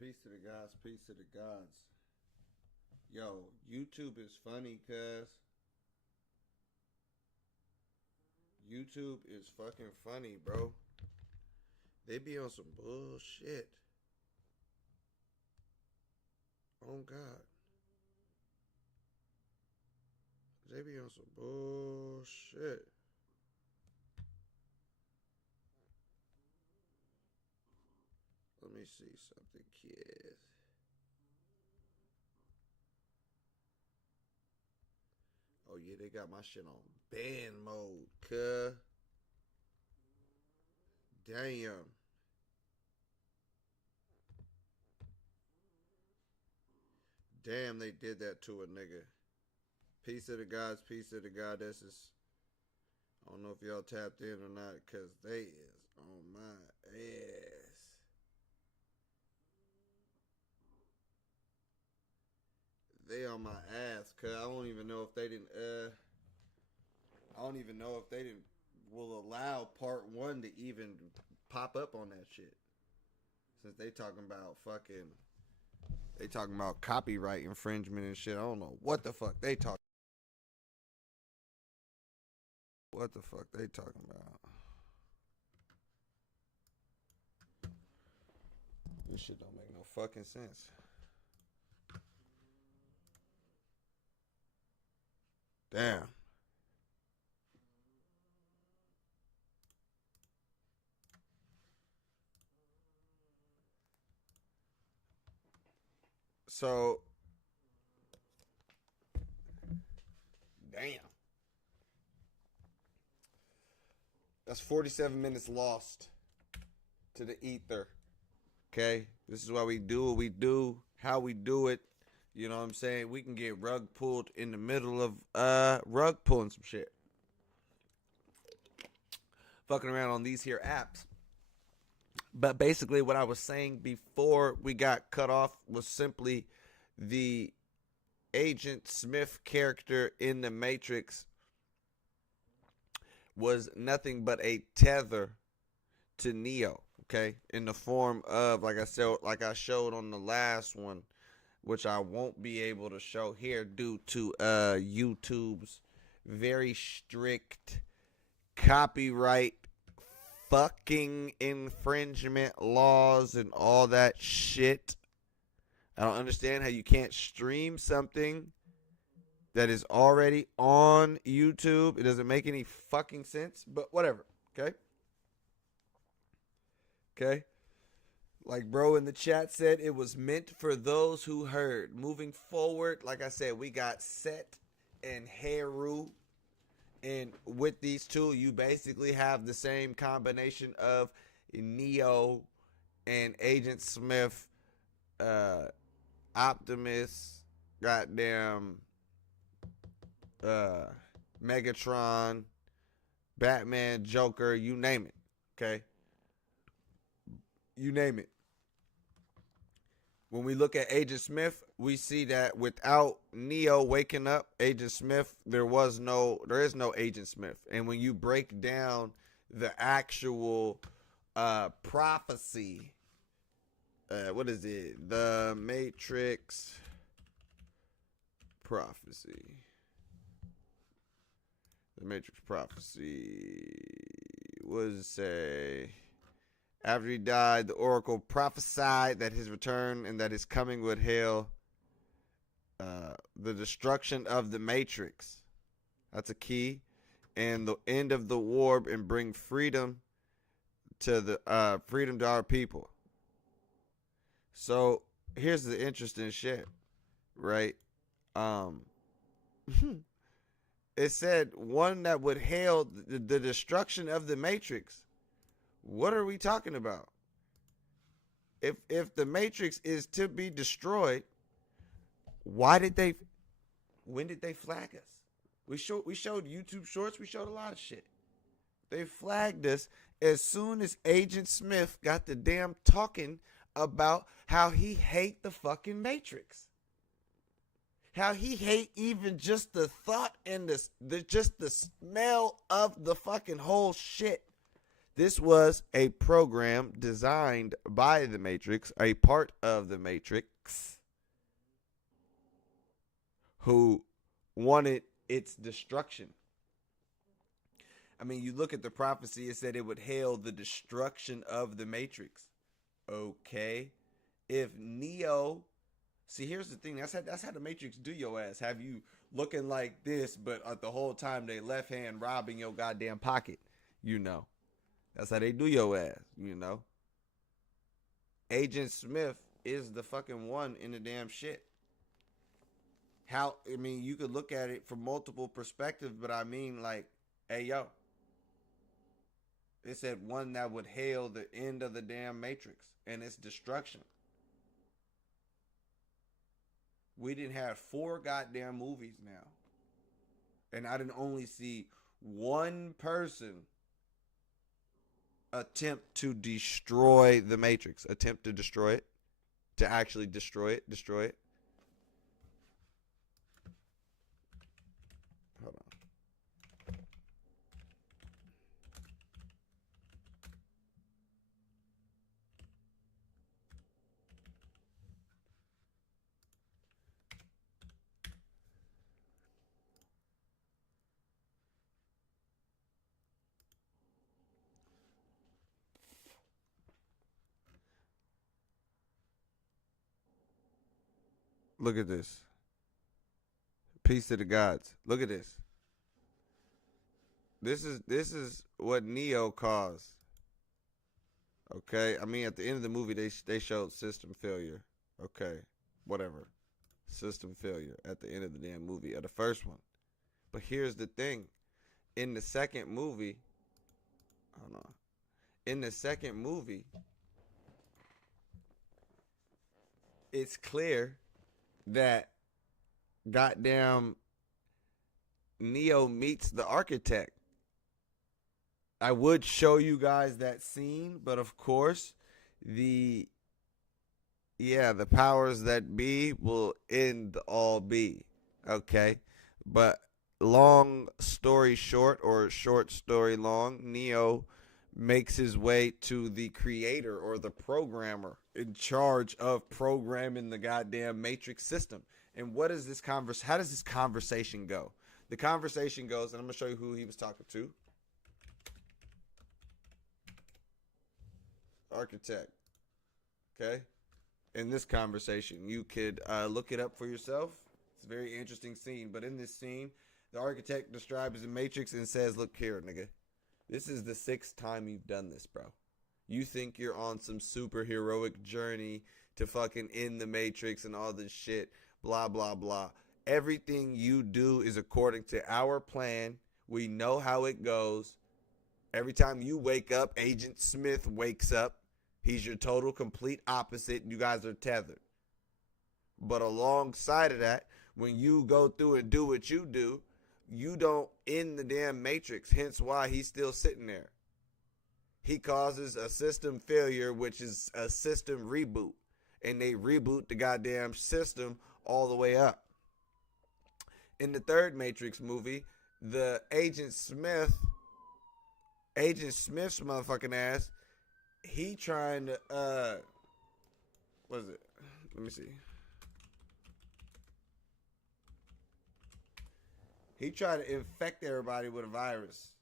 Peace to the gods, peace to the gods. Yo, YouTube is funny, cuz. YouTube is fucking funny, bro. They be on some bullshit. Oh, God. They be on some bullshit. Let me see something, kid. Oh, yeah, they got my shit on ban mode, cuh. Damn. Damn, they did that to a nigga. Peace to the gods, peace to the goddesses. I don't know if y'all tapped in or not, because they is on my ass. They on my ass, cuz I don't even know if they didn't, will allow part one to even pop up on that shit. Since they talking about copyright infringement and shit. I don't know what the fuck they talking. What the fuck they talking about? This shit don't make no fucking sense. Damn. So, damn. That's 47 minutes lost to the ether. Okay? This is why we do what we do, how we do it. You know what I'm saying? We can get rug pulled in the middle of rug pulling some shit. Fucking around on these here apps. But basically what I was saying before we got cut off was simply the Agent Smith character in the Matrix was nothing but a tether to Neo, okay? In the form of, like I showed on the last one, which I won't be able to show here due to YouTube's very strict copyright fucking infringement laws and all that shit. I don't understand how you can't stream something that is already on YouTube. It doesn't make any fucking sense, but whatever, okay? Okay? Like bro in the chat said, it was meant for those who heard. Moving forward, like I said, we got Set and Heru. And with these two, you basically have the same combination of Neo and Agent Smith, Optimus, goddamn, Megatron, Batman, Joker, you name it. Okay? You name it. When we look at Agent Smith, we see that without Neo waking up, Agent Smith, there is no Agent Smith. And when you break down the actual prophecy, what is it? The Matrix prophecy. The Matrix prophecy. What does it say? After he died, the Oracle prophesied that his return and that his coming would hail the destruction of the Matrix. That's a key. And the end of the war and bring freedom to our people. So here's the interesting shit, right? It said one that would hail the destruction of the Matrix. What are we talking about? If the Matrix is to be destroyed, when did they flag us? We showed YouTube shorts, we showed a lot of shit. They flagged us as soon as Agent Smith got the damn talking about how he hate the fucking Matrix. How he hate even just the thought and just the smell of the fucking whole shit. This was a program designed by the Matrix, a part of the Matrix, who wanted its destruction. I mean, you look at the prophecy, it said it would hail the destruction of the Matrix. Okay. If Neo, see, here's the thing. That's how the Matrix do your ass. Have you looking like this, but the whole time they left hand robbing your goddamn pocket. You know. That's how they do your ass, you know. Agent Smith is the fucking one in the damn shit. How, I mean, you could look at it from multiple perspectives, but I mean, like, hey, yo. It said one that would hail the end of the damn Matrix and its destruction. We didn't have 4 goddamn movies now. And I didn't only see one person attempt to destroy the Matrix. Attempt to destroy it. To actually destroy it. Destroy it. Hold on. Look at this. Peace to the gods. Look at this. This is what Neo caused. Okay, I mean at the end of the movie they showed system failure. Okay, whatever. System failure at the end of the damn movie, of the first one. But here's the thing. In the second movie, hold on. In the second movie, it's clear that goddamn Neo meets the architect. I would show you guys that scene, but of course, the powers that be will end all be. Okay? But long story short, or short story long, Neo makes his way to the creator or the programmer in charge of programming the goddamn Matrix system. And what is this how does this conversation go? The conversation goes, and I'm going to show you who he was talking to. Architect. Okay? In this conversation, you could look it up for yourself. It's a very interesting scene. But in this scene, the architect describes the Matrix and says, look here, nigga. This is the 6th time you've done this, bro. You think you're on some super heroic journey to fucking end the Matrix and all this shit, blah, blah, blah. Everything you do is according to our plan. We know how it goes. Every time you wake up, Agent Smith wakes up. He's your total complete opposite. You guys are tethered. But alongside of that, when you go through and do what you do, you don't end the damn Matrix. Hence why he's still sitting there. He causes a system failure, which is a system reboot. And they reboot the goddamn system all the way up. In the third Matrix movie, the Agent Smith's motherfucking ass, he trying to, what is it? Let me see. He tried to infect everybody with a virus.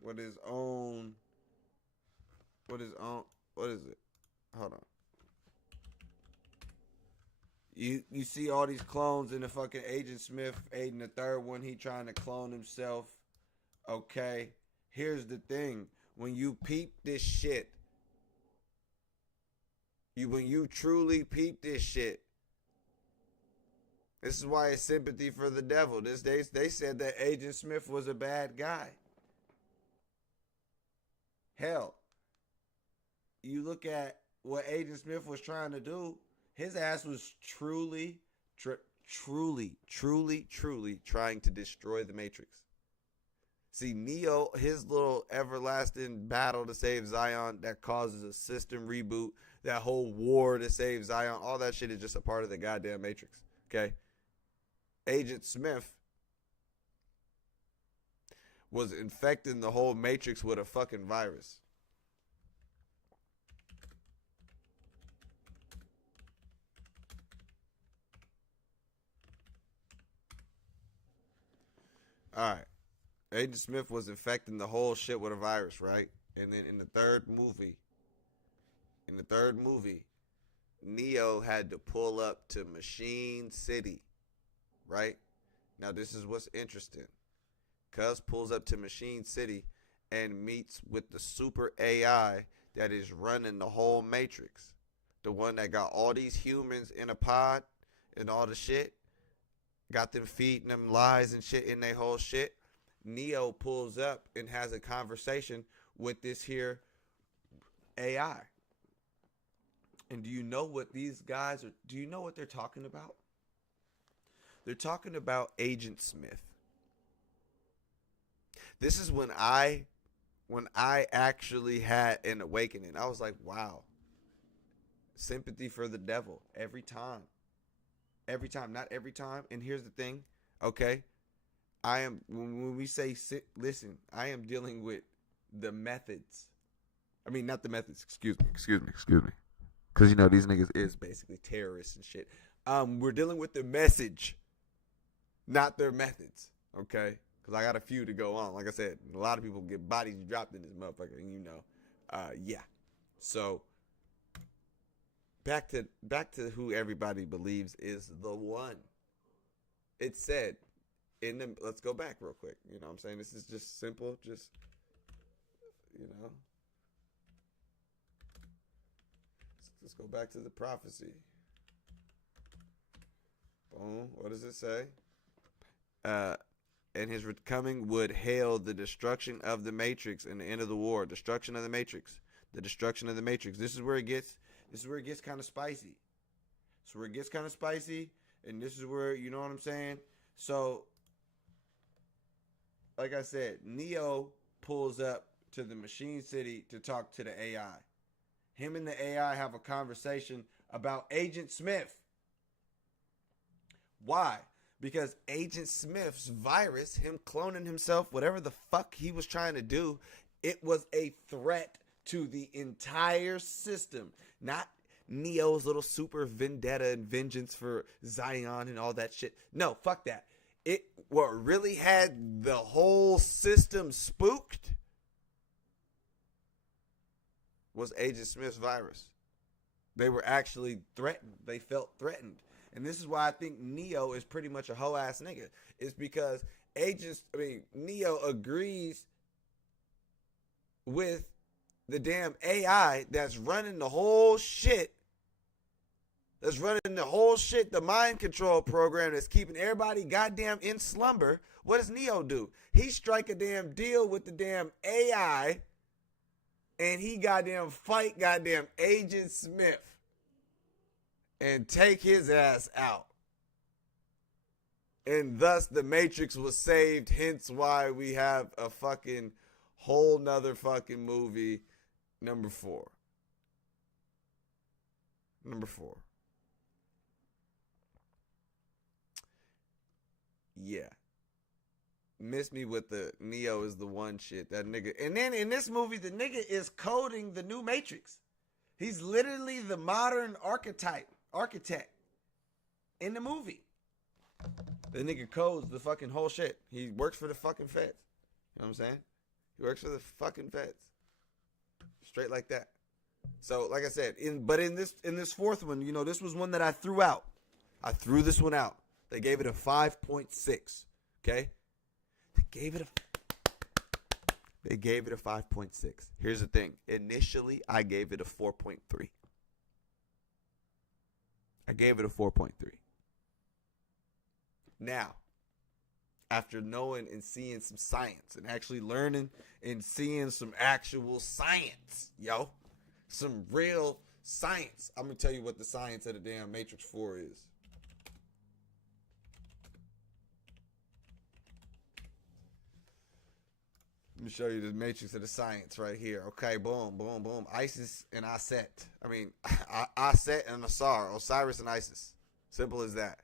What is it? Hold on. You see all these clones in the fucking Agent Smith, Aiden the third one, he trying to clone himself. Okay. Here's the thing. When you peep this shit, when you truly peep this shit, this is why it's sympathy for the devil. They said that Agent Smith was a bad guy. Hell, you look at what Agent Smith was trying to do, his ass was truly trying to destroy the Matrix. See, Neo, his little everlasting battle to save Zion that causes a system reboot, that whole war to save Zion, all that shit is just a part of the goddamn Matrix. Okay? Agent Smith was infecting the whole Matrix with a fucking virus. All right. Agent Smith was infecting the whole shit with a virus, right? And then in the third movie, Neo had to pull up to Machine City, right? Now this is what's interesting. Cuz pulls up to Machine City and meets with the super AI that is running the whole Matrix. The one that got all these humans in a pod and all the shit. Got them feeding them lies and shit in their whole shit. Neo pulls up and has a conversation with this here AI. And do you know what these guys are? Do you know what they're talking about? They're talking about Agent Smith. This is when I actually had an awakening. I was like, wow. Sympathy for the devil every time. Every time, not every time. And here's the thing, okay? I am, when we say, listen, I am dealing with the methods. I mean, not the methods, excuse me. Because, you know, these niggas is basically terrorists and shit. We're dealing with the message, not their methods, okay? Because I got a few to go on. Like I said, a lot of people get bodies dropped in this motherfucker, and you know. Yeah. So, back to who everybody believes is the one. It said, let's go back real quick. You know what I'm saying? This is just simple, just, you know. Let's go back to the prophecy. Boom. What does it say? And his coming would hail the destruction of the Matrix and the end of the war. Destruction of the Matrix. The destruction of the Matrix. This is where it gets kind of spicy. So where it gets kind of spicy, and this is where, you know what I'm saying? So, like I said, Neo pulls up to the Machine City to talk to the AI. Him and the AI have a conversation about Agent Smith. Why? Because Agent Smith's virus, him cloning himself, whatever the fuck he was trying to do, it was a threat to the entire system. Not Neo's little super vendetta and vengeance for Zion and all that shit. No, fuck that. What really had the whole system spooked was Agent Smith's virus. They were actually threatened. They felt threatened. And this is why I think Neo is pretty much a hoe ass nigga. It's because Neo agrees with the damn AI that's running the whole shit. The mind control program that's keeping everybody goddamn in slumber. What does Neo do? He strike a damn deal with the damn AI, and he goddamn fight goddamn Agent Smith and take his ass out. And thus the Matrix was saved, hence why we have a fucking whole nother fucking movie, number 4. Yeah. Miss me with the Neo is the one shit. That nigga. And then in this movie, the nigga is coding the new Matrix. He's literally the modern archetype architect in the movie. The nigga codes the fucking whole shit. He works for the fucking feds. You know what I'm saying? He works for the fucking feds. Straight like that. So, like I said, in this fourth one, you know, this was one that I threw out. I threw this one out. They gave it a 5.6. Okay? They gave it a 5.6. Here's the thing. Initially, I gave it a 4.3. Now, after knowing and seeing some science and actually learning and seeing some actual science, some real science, I'm going to tell you what the science of the damn Matrix 4 is. Let me show you the matrix of the science right here. Okay, boom, boom, boom. Isis and Aset. Aset and Asar. Osiris and Isis. Simple as that.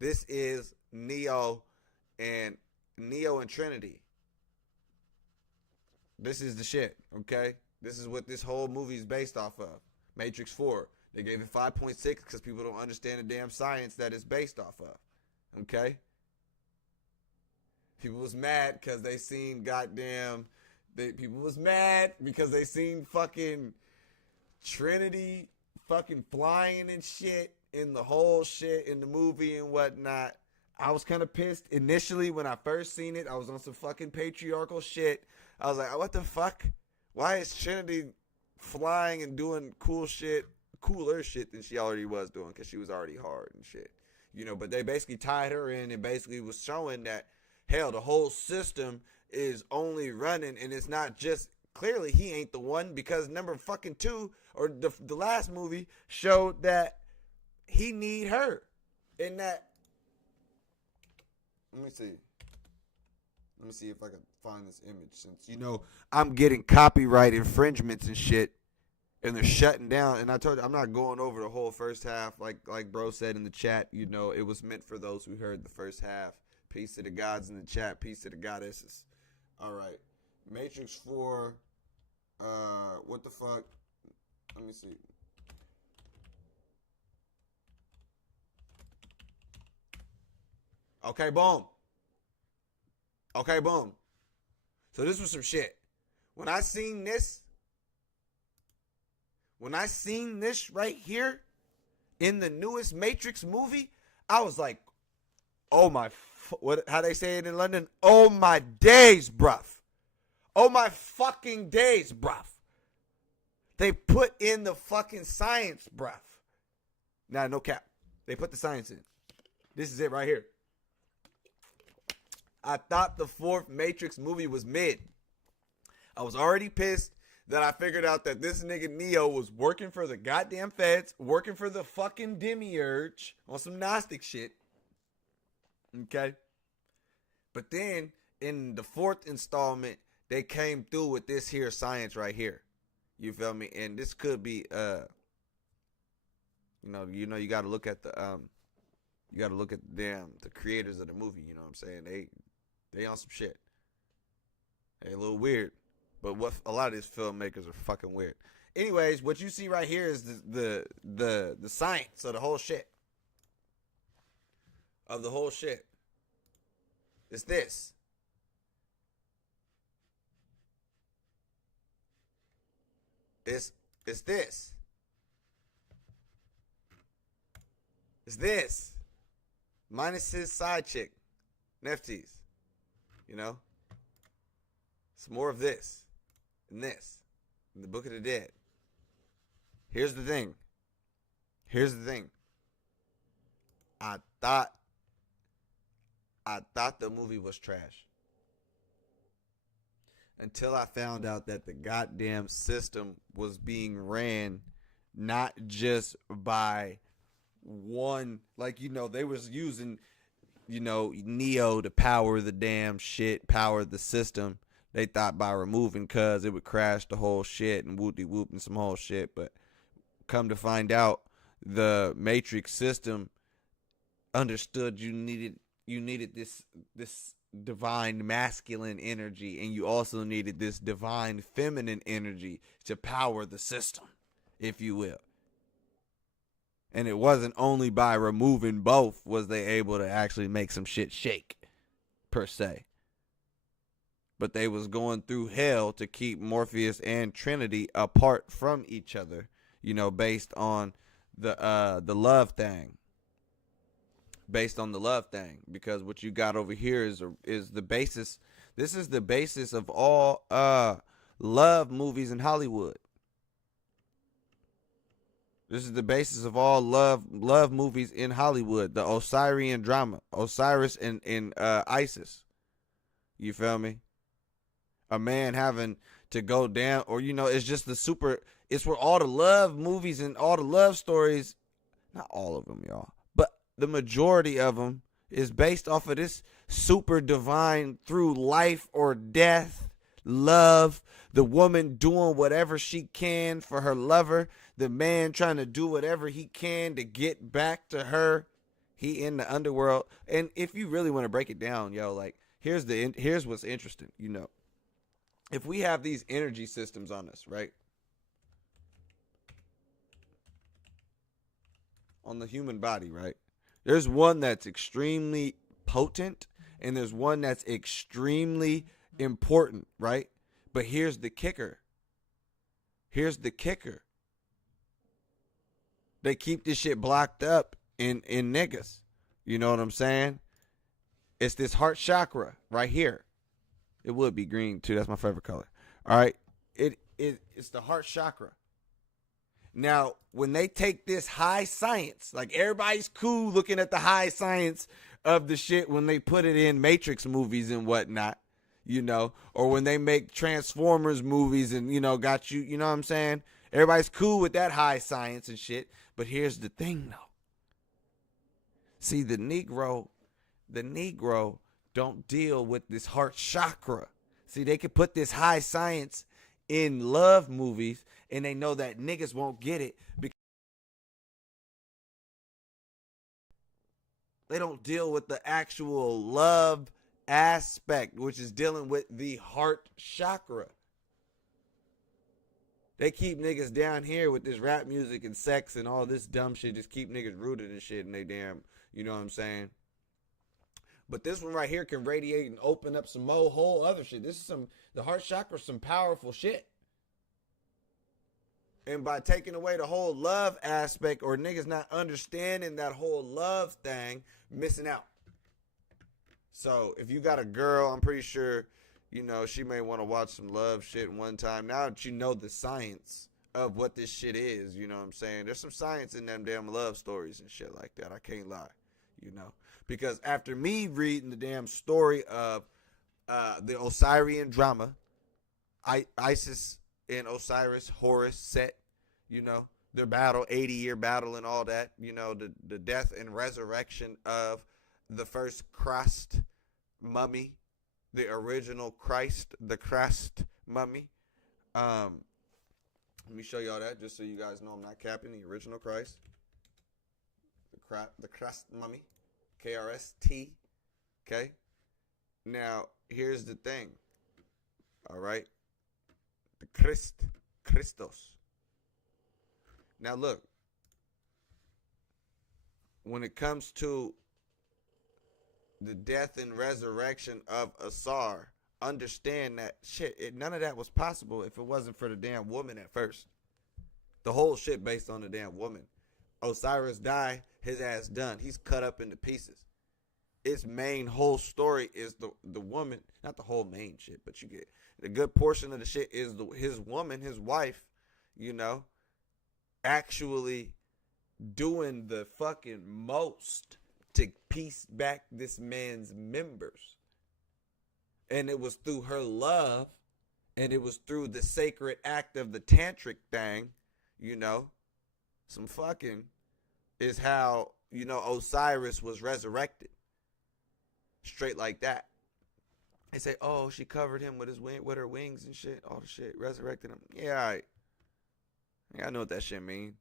This is Neo and Trinity. This is the shit, okay? This is what this whole movie is based off of. Matrix 4. They gave it 5.6 because people don't understand the damn science that it's based off of. Okay? People was mad because they seen people was mad because they seen fucking Trinity fucking flying and shit in the whole shit in the movie and whatnot. I was kind of pissed initially when I first seen it. I was on some fucking patriarchal shit. I was like, what the fuck? Why is Trinity flying and doing cool shit, cooler shit than she already was doing? Because she was already hard and shit. You know, but they basically tied her in and basically was showing that, hell, the whole system is only running, and it's not just, clearly he ain't the one, because number fucking 2, or the last movie, showed that he need her. And that, let me see if I can find this image, since, you know, I'm getting copyright infringements and shit, and they're shutting down. And I told you, I'm not going over the whole first half, like bro said in the chat. You know, it was meant for those who heard the first half. Peace to the gods in the chat. Peace to the goddesses. All right. Matrix 4. What the fuck? Let me see. Okay, boom. Okay, boom. So this was some shit. When I seen this right here in the newest Matrix movie, I was like, oh my, how they say it in London? Oh my days, bruv. Oh my fucking days, bruv. They put in the fucking science, bruv. Nah, no cap. They put the science in. This is it right here. I thought the 4th Matrix movie was mid. I was already pissed that I figured out that this nigga Neo was working for the goddamn feds, working for the fucking demiurge on some Gnostic shit. Okay? But then, in the 4th installment, they came through with this here science right here. You feel me? And this could be, you gotta look at the, the creators of the movie, you know what I'm saying? They on some shit. They a little weird. But what a lot of these filmmakers are fucking weird. Anyways, what you see right here is the science of the whole shit. Of the whole shit. It's this. It's this. It's this. Minus his side chick. Nefties. You know? It's more of this. And this. In the Book of the Dead. Here's the thing. I thought the movie was trash. Until I found out that the goddamn system was being ran not just by one, they was using, Neo to power the damn shit, power the system. They thought by removing cuz it would crash the whole shit and whoop-de-whoop and some whole shit. But come to find out, the Matrix system understood you needed this divine masculine energy, and you also needed this divine feminine energy to power the system, if you will. And it wasn't only by removing both was they able to actually make some shit shake, per se. But they was going through hell to keep Morpheus and Trinity apart from each other, based on the love thing. Based on the love thing, because what you got over here is the basis. This is the basis of all love movies in Hollywood. This is the basis of all love movies in Hollywood. The Osirian drama, Osiris and Isis. You feel me? A man having to go down, or it's just it's where all the love movies and all the love stories, not all of them, y'all, but the majority of them is based off of this super divine through life or death love, the woman doing whatever she can for her lover, the man trying to do whatever he can to get back to her. He in the underworld. And if you really want to break it down, here's what's interesting, if we have these energy systems on us, right? On the human body, right? There's one that's extremely potent and there's one that's extremely important, right? But here's the kicker. Here's the kicker. They keep this shit blocked up in niggas. You know what I'm saying? It's this heart chakra right here. It would be green too. That's my favorite color. All right. It's the heart chakra. Now, when they take this high science, like everybody's cool looking at the high science of the shit when they put it in Matrix movies and whatnot, you know, or when they make Transformers movies and, you know, got you know what I'm saying? Everybody's cool with that high science and shit. But here's the thing, though. See, the Negro don't deal with this heart chakra. See, they can put this high science in love movies and they know that niggas won't get it because they don't deal with the actual love aspect, which is dealing with the heart chakra. They keep niggas down here with this rap music and sex and all this dumb shit. Just keep niggas rooted and shit and they damn, you know what I'm saying? But this one right here can radiate and open up some more whole other shit. This is the heart chakra is some powerful shit. And by taking away the whole love aspect or niggas not understanding that whole love thing, missing out. So if you got a girl, I'm pretty sure, you know, she may want to watch some love shit one time. Now that you know the science of what this shit is, you know what I'm saying? There's some science in them damn love stories and shit like that. I can't lie, you know. Because after me reading the damn story of the Osirian drama, Isis and Osiris, Horus, Set, you know, their battle, 80-year battle and all that, you know, the death and resurrection of the first Christ mummy, the original Christ, the Christ mummy. Let me show y'all that just so you guys know I'm not capping. The original Christ, the Christ mummy, KRST. Okay. Now here's the thing. All right. The Christos. Now look. When it comes to the death and resurrection of Asar, understand that shit, none of that was possible if it wasn't for the damn woman at first. The whole shit based on the damn woman. Osiris died, his ass done. He's cut up into pieces. Its main whole story is the woman, not the whole main shit, but you get the good portion of the shit is his woman, his wife, you know, actually doing the fucking most to piece back this man's members. And it was through her love and it was through the sacred act of the tantric thing, you know, some fucking is how, you know, Osiris was resurrected. Straight like that. They say, oh, she covered him with her wings and shit. All the shit, resurrected him. Yeah, all right. Yeah, I know what that shit mean.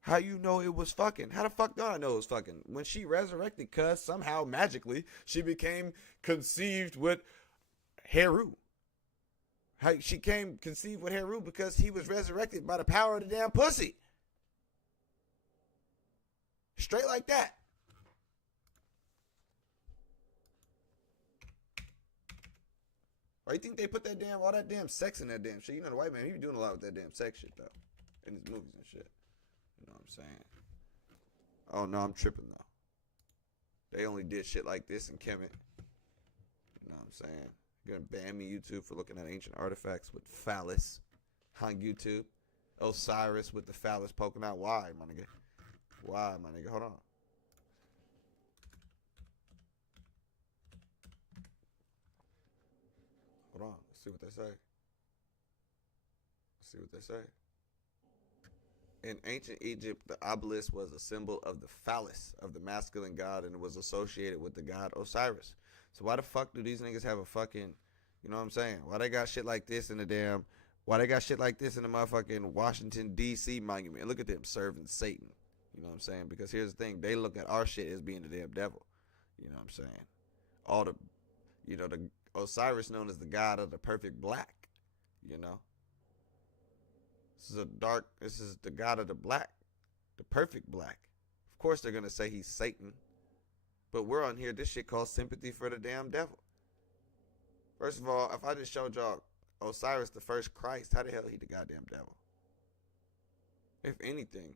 How you know it was fucking? How the fuck do I know it was fucking? When she resurrected, cuz somehow magically she became conceived with Heru. How she came conceived with Heru because he was resurrected by the power of the damn pussy. Straight like that. Why you think they put that all that damn sex in that damn shit? You know the white man, he be doing a lot with that damn sex shit though. In his movies and shit. You know what I'm saying? Oh no, I'm tripping though. They only did shit like this in Kemet. You know what I'm saying? You're gonna ban me YouTube for looking at ancient artifacts with phallus on YouTube. Osiris with the phallus poking out. Why, my nigga? Why, my nigga? Hold on. Hold on. Let's see what they say. Let's see what they say. In ancient Egypt, the obelisk was a symbol of the phallus, of the masculine god, and it was associated with the god Osiris. So why the fuck do these niggas have a fucking, you know what I'm saying? Why they got shit like this in the damn, why they got shit like this in the motherfucking Washington, D.C. monument? Look at them serving Satan. You know what I'm saying? Because here's the thing. They look at our shit as being the damn devil. You know what I'm saying? All the, you know, the Osiris known as the god of the perfect black, you know. This is the god of the black, the perfect black. Of course they're going to say he's Satan. But we're on here, this shit called Sympathy for the damn devil. First of all, if I just showed y'all Osiris the first Christ, how the hell he the goddamn devil? If anything.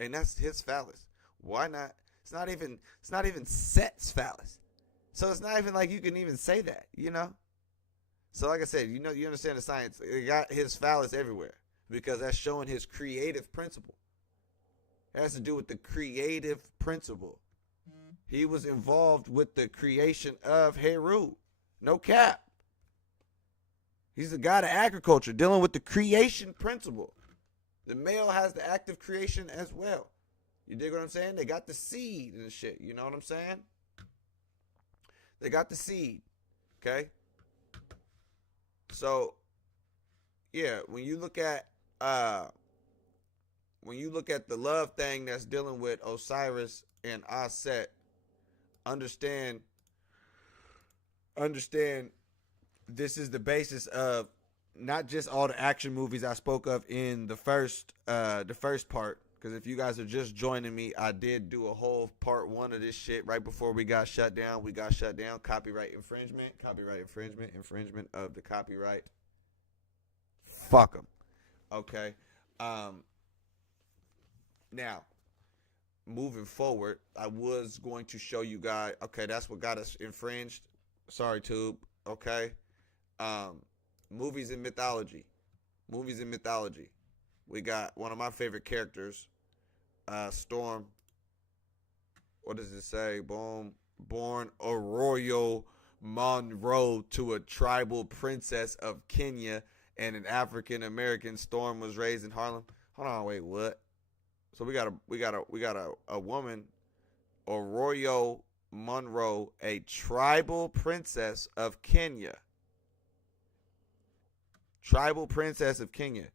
And that's his phallus. Why not? It's not even Set's phallus. So it's not even like you can even say that, you know? So like I said, you understand the science. It got his phallus everywhere because that's showing his creative principle. It has to do with the creative principle. He was involved with the creation of Heru. No cap. He's the god of agriculture, dealing with the creation principle. The male has the act of creation as well. You dig what I'm saying? They got the seed and shit. You know what I'm saying? They got the seed. Okay? So, yeah, when you look at the love thing that's dealing with Osiris and Aset, understand this is the basis of not just all the action movies I spoke of in the first part. Because if you guys are just joining me, I did do a whole part 1 of this shit right before we got shut down. We got shut down. Copyright infringement of the copyright. Fuck them. Okay. Now, moving forward, I was going to show you guys. Okay, that's what got us infringed. Sorry, Tube. Okay. Movies in mythology. We got one of my favorite characters, Storm. What does it say? Born Arroyo Monroe to a tribal princess of Kenya and an African American. Storm was raised in Harlem. Hold on, wait, what? So we got a woman, Arroyo Monroe, a tribal princess of Kenya. Tribal princess of Kenya.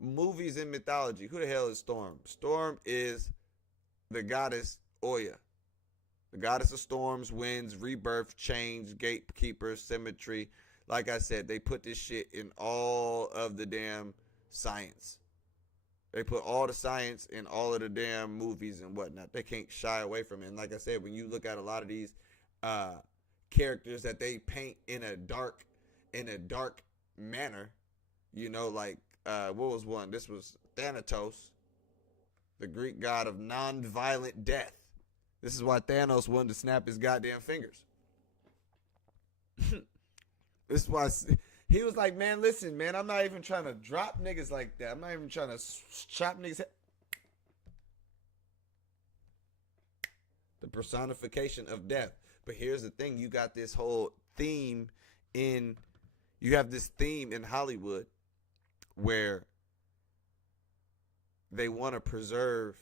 Movies in mythology. Who the hell is Storm? Storm is the goddess Oya. The goddess of storms, winds, rebirth, change, gatekeeper, symmetry. Like I said, they put this shit in all of the damn science. They put all the science in all of the damn movies and whatnot. They can't shy away from it. And like I said, when you look at a lot of these characters that they paint in a dark manner, you know, like what was one? This was Thanatos, the Greek god of non-violent death. This is why Thanos wanted to snap his goddamn fingers. This is why he was like, man, listen, man, I'm not even trying to drop niggas like that. I'm not even trying to chop niggas' head. The personification of death. But here's the thing. You got this whole theme in Hollywood where they want to preserve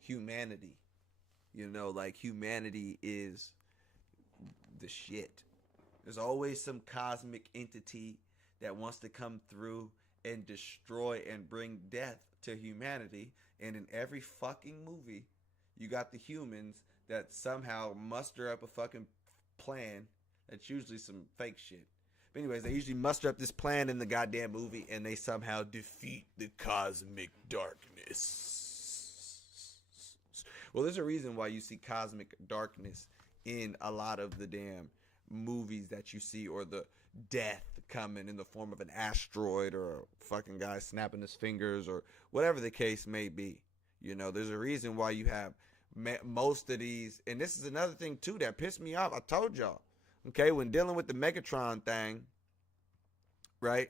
humanity. You know, like humanity is the shit. There's always some cosmic entity that wants to come through and destroy and bring death to humanity. And in every fucking movie, you got the humans that somehow muster up a fucking plan. That's usually some fake shit. But anyways, they usually muster up this plan in the goddamn movie and they somehow defeat the cosmic darkness. Well, there's a reason why you see cosmic darkness in a lot of the damn movies that you see, or the death coming in the form of an asteroid or a fucking guy snapping his fingers or whatever the case may be. You know, there's a reason why you have most of these. And this is another thing too that pissed me off. I told y'all, okay, when dealing with the Megatron thing, right?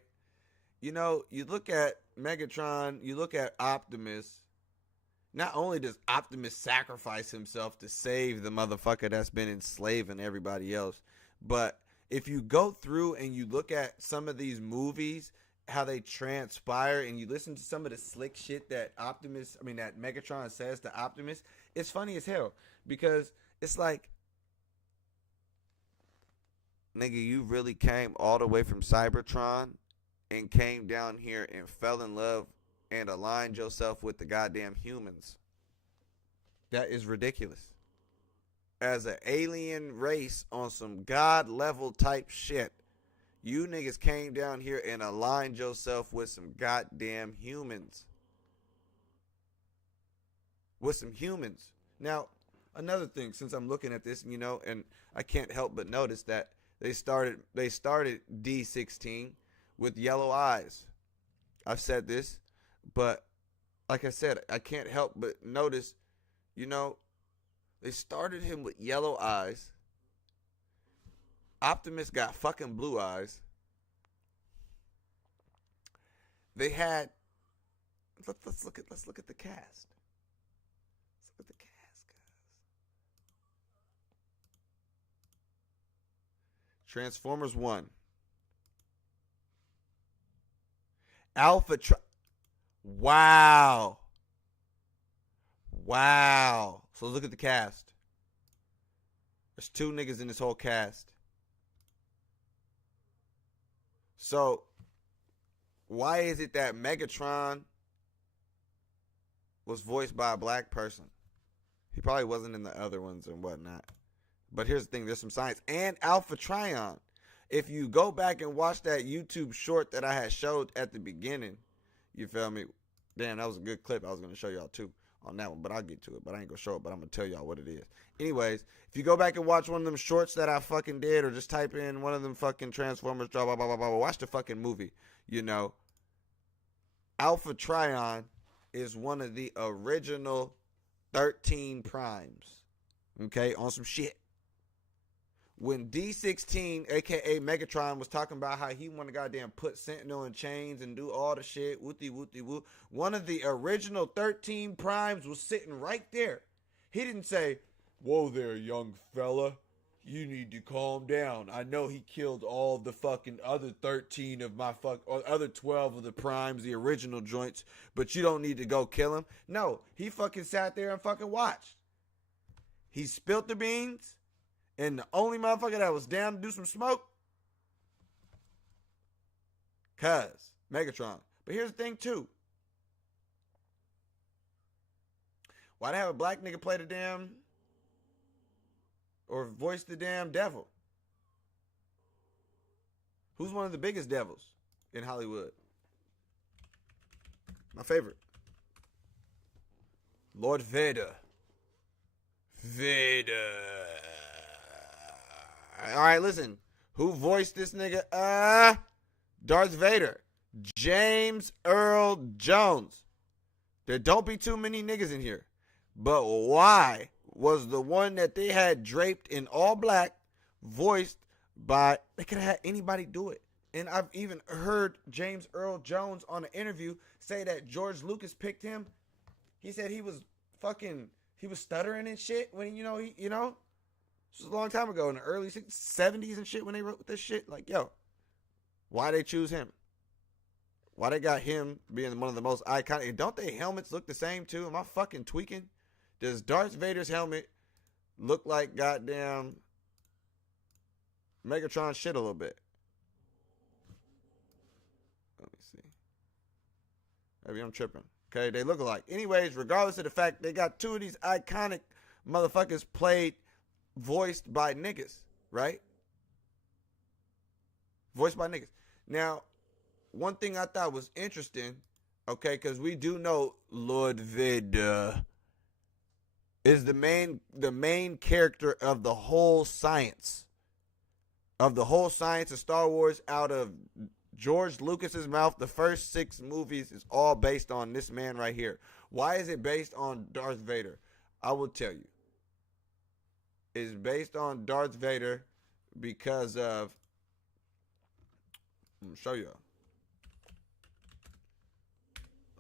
You know, you look at Megatron, you look at Optimus. Not only does Optimus sacrifice himself to save the motherfucker that's been enslaving everybody else, but if you go through and you look at some of these movies, how they transpire, and you listen to some of the slick shit that that Megatron says to Optimus, it's funny as hell. Because it's like, nigga, you really came all the way from Cybertron and came down here and fell in love and aligned yourself with the goddamn humans. That is ridiculous. As an alien race on some god level type shit, You niggas came down here and aligned yourself with some goddamn humans. With some humans. Now, another thing, since I'm looking at this, you know, and I can't help but notice that they started D16 with yellow eyes. I've said this, but like I said, I can't help but notice, you know, they started him with yellow eyes. Optimus got fucking blue eyes. They had let's look at the cast. Let's look at the cast, guys. Transformers 1. Wow. So look at the cast. There's 2 niggas in this whole cast. So why is it that Megatron was voiced by a black person? He probably wasn't in the other ones and whatnot. But here's the thing, there's some science. And Alpha Trion. If you go back and watch that YouTube short that I had showed at the beginning, you feel me? Damn, that was a good clip. I was going to show y'all too on that one, but I'll get to it. But I ain't going to show it, but I'm going to tell y'all what it is. Anyways, if you go back and watch one of them shorts that I fucking did, or just type in one of them fucking Transformers, blah, blah, blah, blah, blah, watch the fucking movie, you know. Alpha Trion is one of the original 13 primes, okay, on some shit. When D16, a.k.a. Megatron, was talking about how he wanted to goddamn put Sentinel in chains and do all the shit, woo, one of the original 13 primes was sitting right there. He didn't say, whoa there, young fella, you need to calm down. I know he killed all the fucking other 13 of my or other 12 of the primes, the original joints, but you don't need to go kill him. No, he fucking sat there and fucking watched. He spilled the beans. And the only motherfucker that was down to do some smoke, Megatron. But here's the thing, too. Why they have a black nigga play the damn, or voice the damn devil? Who's one of the biggest devils in Hollywood? My favorite. Lord Vader. All right, listen. Who voiced this nigga? Darth Vader. James Earl Jones. There don't be too many niggas in here. But why was the one that they had draped in all black voiced by, they could have had anybody do it. And I've even heard James Earl Jones on an interview say that George Lucas picked him. He said he was stuttering and shit when, this was a long time ago in the early 70s and shit when they wrote this shit. Like, yo, why they choose him? Why they got him being one of the most iconic? Don't their helmets look the same too? Am I fucking tweaking? Does Darth Vader's helmet look like goddamn Megatron shit a little bit? Let me see. Maybe I'm tripping. Okay, they look alike. Anyways, regardless of the fact, they got 2 of these iconic motherfuckers voiced by niggas, right? Voiced by niggas. Now, one thing I thought was interesting, okay, because we do know Lord Vader is the main character of the whole science. Of Star Wars, out of George Lucas's mouth, the first 6 movies is all based on this man right here. Why is it based on Darth Vader? I will tell you. It's based on Darth Vader because of, I'm going to show you.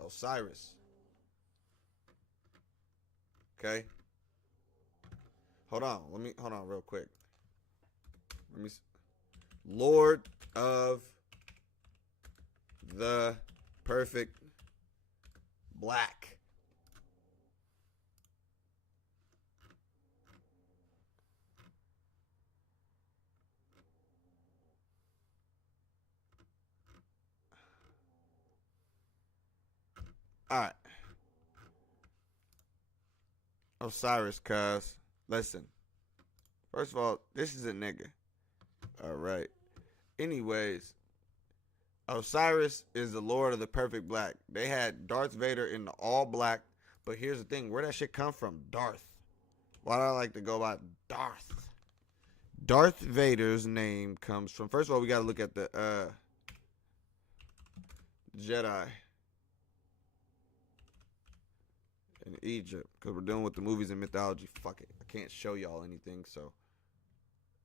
Osiris. Okay. Hold on real quick. Lord of the Perfect Black. All right. Osiris, cuz. Listen. First of all, this is a nigga. All right. Anyways, Osiris is the Lord of the Perfect Black. They had Darth Vader in the all black, but here's the thing: where that shit come from? Darth. Why do I like to go by Darth? Darth Vader's name comes from. First of all, we got to look at the Jedi in Egypt, because we're dealing with the movies and mythology. Fuck it, I can't show y'all anything, so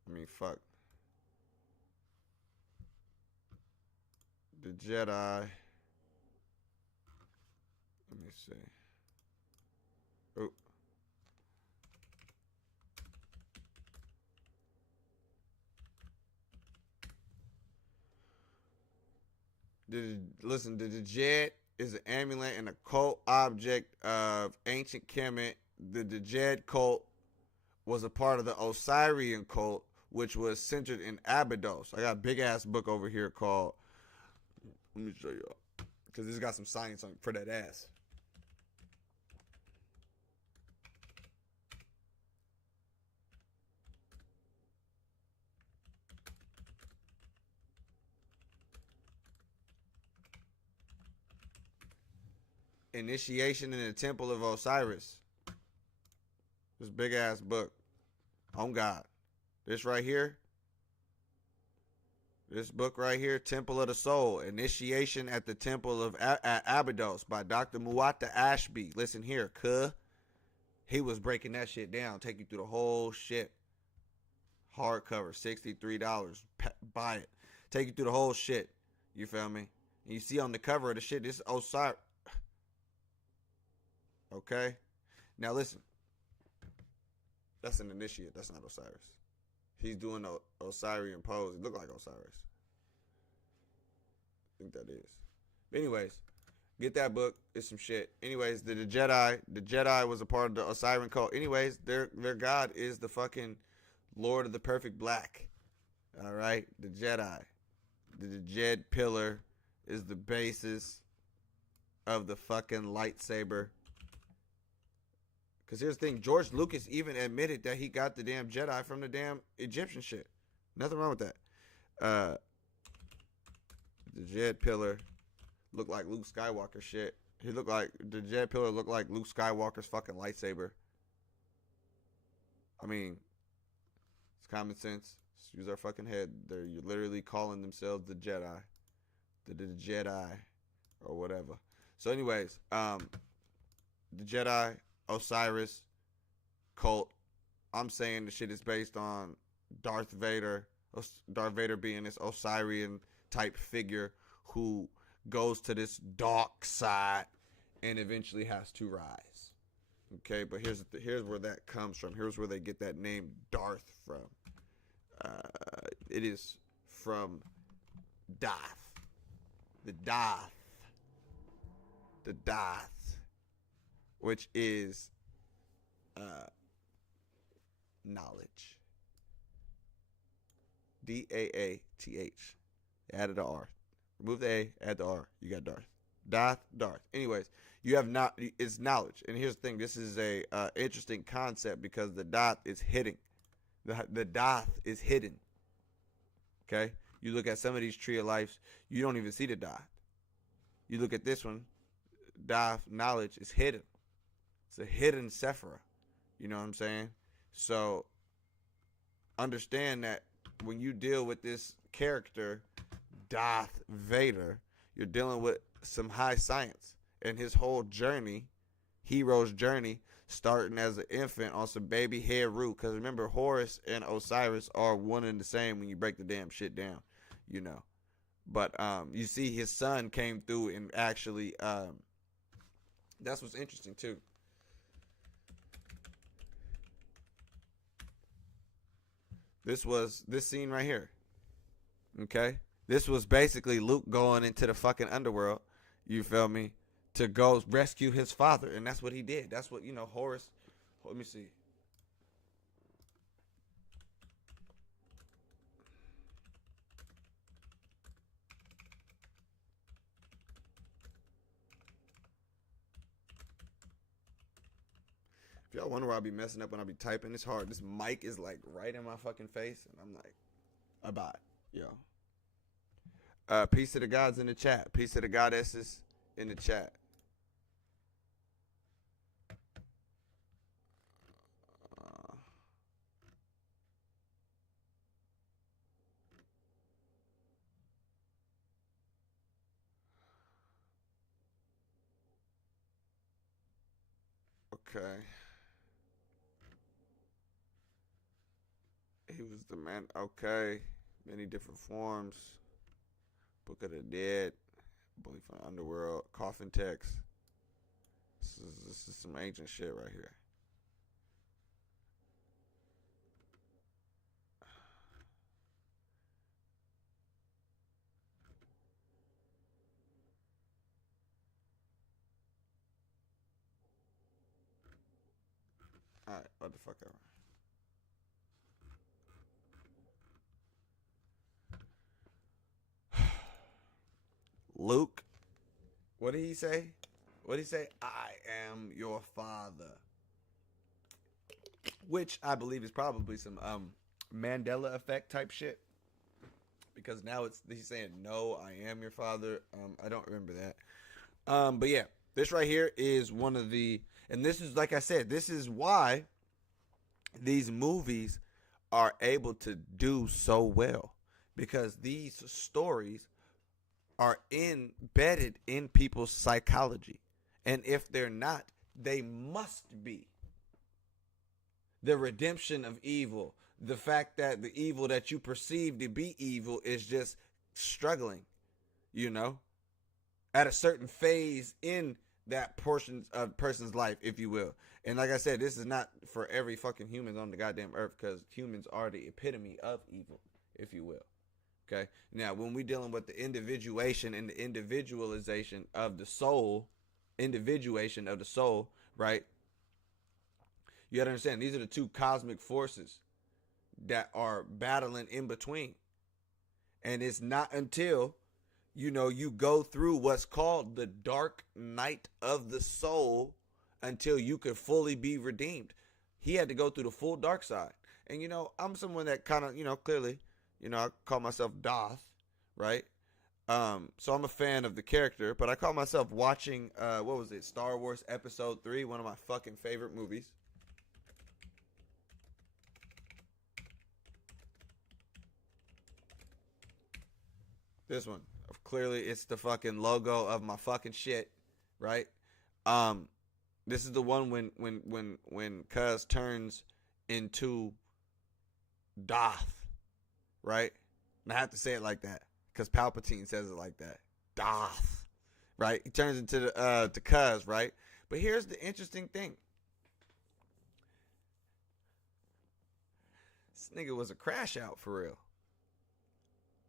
I mean, fuck. The Jedi. Let me see. Oh. Listen, the Djed is an amulet and a cult object of ancient Kemet. The Djed cult was a part of the Osirian cult, which was centered in Abydos. I got a big ass book over here called. Let me show y'all, because this got some science on for that ass. Initiation in the Temple of Osiris. This big ass book. On God. This right here. This book right here, Temple of the Soul, Initiation at the Temple of Abydos by Dr. Muwatta Ashby. Listen here, cuh. He was breaking that shit down, take you through the whole shit. Hardcover, $63. Buy it. Take you through the whole shit. You feel me? And you see on the cover of the shit, this is Osiris. Okay? Now listen. That's an initiate. That's not Osiris. He's doing the Osirian pose. It look like Osiris. I think that is. But anyways, get that book. It's some shit. Anyways, the Jedi was a part of the Osirian cult. Anyways, their god is the fucking Lord of the Perfect Black. All right, the Jedi. The Jed pillar is the basis of the fucking lightsaber. Because here's the thing, George Lucas even admitted that he got the damn Jedi from the damn Egyptian shit. Nothing wrong with that. The Jed pillar looked like Luke Skywalker shit. The Jed pillar looked like Luke Skywalker's fucking lightsaber. I mean, it's common sense. Just use our fucking head. They're literally calling themselves the Jedi. The Jedi or whatever. So anyways, the Jedi, Osiris cult. I'm saying the shit is based on Darth Vader. Darth Vader being this Osirian type figure who goes to this dark side and eventually has to rise. Okay, but here's where that comes from. Here's where they get that name Darth from. It is from Dath. The Dath, which is knowledge. Daath. Added the R. Remove the A, add the R. You got Darth. Darth. Anyways, you have not. It's knowledge. And here's the thing. This is a interesting concept because the Dath is hidden. The Dath is hidden. Okay. You look at some of these Tree of Lives, you don't even see the Dath. You look at this one, Dath knowledge is hidden. It's a hidden Sephira. You know what I'm saying? So understand that when you deal with this character, Darth Vader, you're dealing with some high science. And his whole journey, hero's journey, starting as an infant on some baby hair root. Because remember, Horus and Osiris are one and the same when you break the damn shit down, you know. But you see his son came through and actually, that's what's interesting too. This scene right here. Okay? This was basically Luke going into the fucking underworld, you feel me, to go rescue his father. And that's what he did. That's what, Horus. Let me see. If y'all wonder why I be messing up when I be typing, it's hard. This mic is like right in my fucking face, and I'm like, about, yo. Peace to the gods in the chat. Peace to the goddesses in the chat. Okay. He was the man. Okay. Many different forms. Book of the Dead. Bully from the Underworld. Coffin text. This is some ancient shit right here. Alright, what the fuck ever. Luke, what did he say? What did he say? I am your father. Which I believe is probably some Mandela effect type shit. Because now he's saying, no, I am your father. I don't remember that. But yeah, this right here is one of the, and this is, like I said, this is why these movies are able to do so well. Because these stories are embedded in people's psychology. And if they're not, they must be. The redemption of evil. The fact that the evil that you perceive to be evil is just struggling, at a certain phase in that portion of person's life, if you will. And like I said, this is not for every fucking human on the goddamn earth, because humans are the epitome of evil, if you will. Okay. Now, when we're dealing with the individuation and the individualization of the soul, right? You gotta understand, these are the two cosmic forces that are battling in between. And it's not until, you go through what's called the dark night of the soul until you could fully be redeemed. He had to go through the full dark side. And, I'm someone that kind of, clearly, I call myself Doth, right? So I'm a fan of the character, but I call myself watching, Star Wars Episode 3, one of my fucking favorite movies. This one. Clearly, it's the fucking logo of my fucking shit, right? This is the one when Cuz turns into Doth, right? And I have to say it like that because Palpatine says it like that. Doth, right? He turns into the Cuz, right? But here's the interesting thing. This nigga was a crash out for real.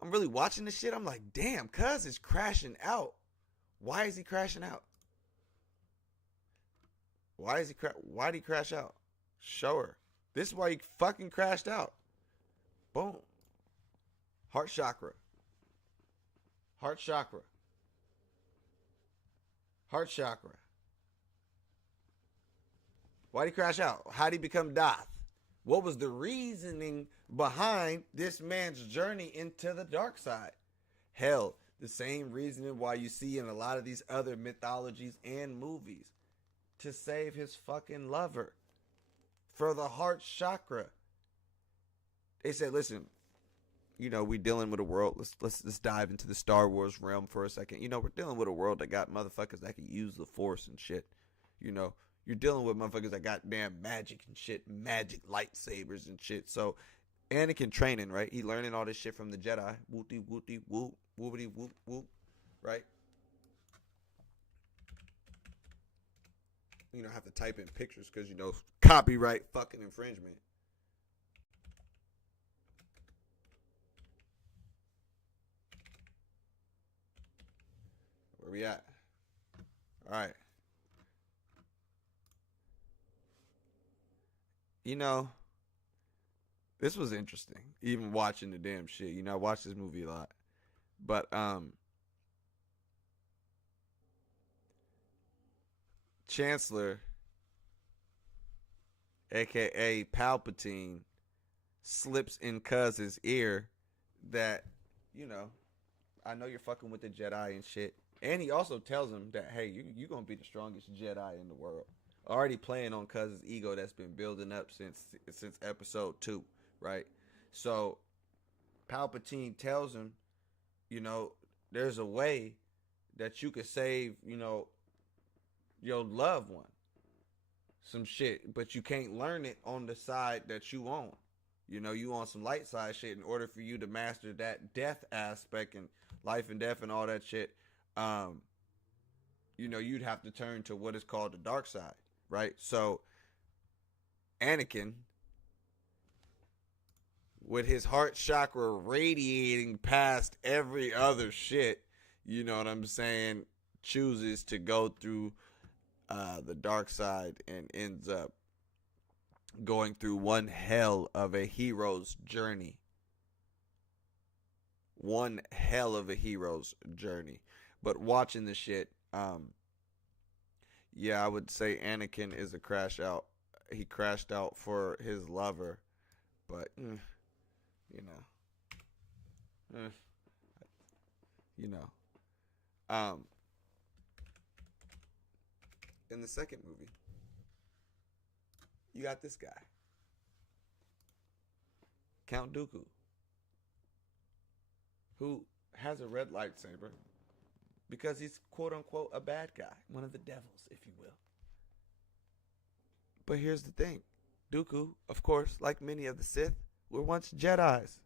I'm really watching this shit. I'm like, damn, Cuz is crashing out. Why is he crashing out? Why'd he crash out? Show her. This is why he fucking crashed out. Boom. Heart chakra. Heart chakra. Heart chakra. Why'd he crash out? How'd he become Doth? What was the reasoning behind this man's journey into the dark side? Hell, the same reasoning why you see in a lot of these other mythologies and movies. To save his fucking lover. For the heart chakra. They said, listen, we dealing with a world. Let's dive into the Star Wars realm for a second. We're dealing with a world that got motherfuckers that can use the Force and shit. You're dealing with motherfuckers that got damn magic and shit, magic lightsabers and shit. So, Anakin training, right? He learning all this shit from the Jedi. Woopty woopty whoop, whoopity whoop whoop, right? I have to type in pictures because copyright fucking infringement. Where we at? All right. This was interesting. Even watching the damn shit. I watched this movie a lot. But Chancellor, aka Palpatine, slips in Cuz's ear that, I know you're fucking with the Jedi and shit. And he also tells him that, hey, you gonna be the strongest Jedi in the world. Already playing on Cuz's ego that's been building up since episode 2, right? So Palpatine tells him, you know, there's a way that you could save, you know, your loved one. Some shit, but you can't learn it on the side that you on. You know, you on some light side shit. In order for you to master that death aspect and life and death and all that shit, you know, you'd have to turn to what is called the dark side, right? So Anakin, with his heart chakra radiating past every other shit, you know what I'm saying, chooses to go through the dark side and ends up going through one hell of a hero's journey. One hell of a hero's journey. But watching the shit, yeah, I would say Anakin is a crash out. He crashed out for his lover, but you know, in the second movie, you got this guy, Count Dooku, who has a red lightsaber because he's quote unquote a bad guy, one of the devils, if you will. But here's the thing. Dooku, of course, like many of the Sith, were once Jedis.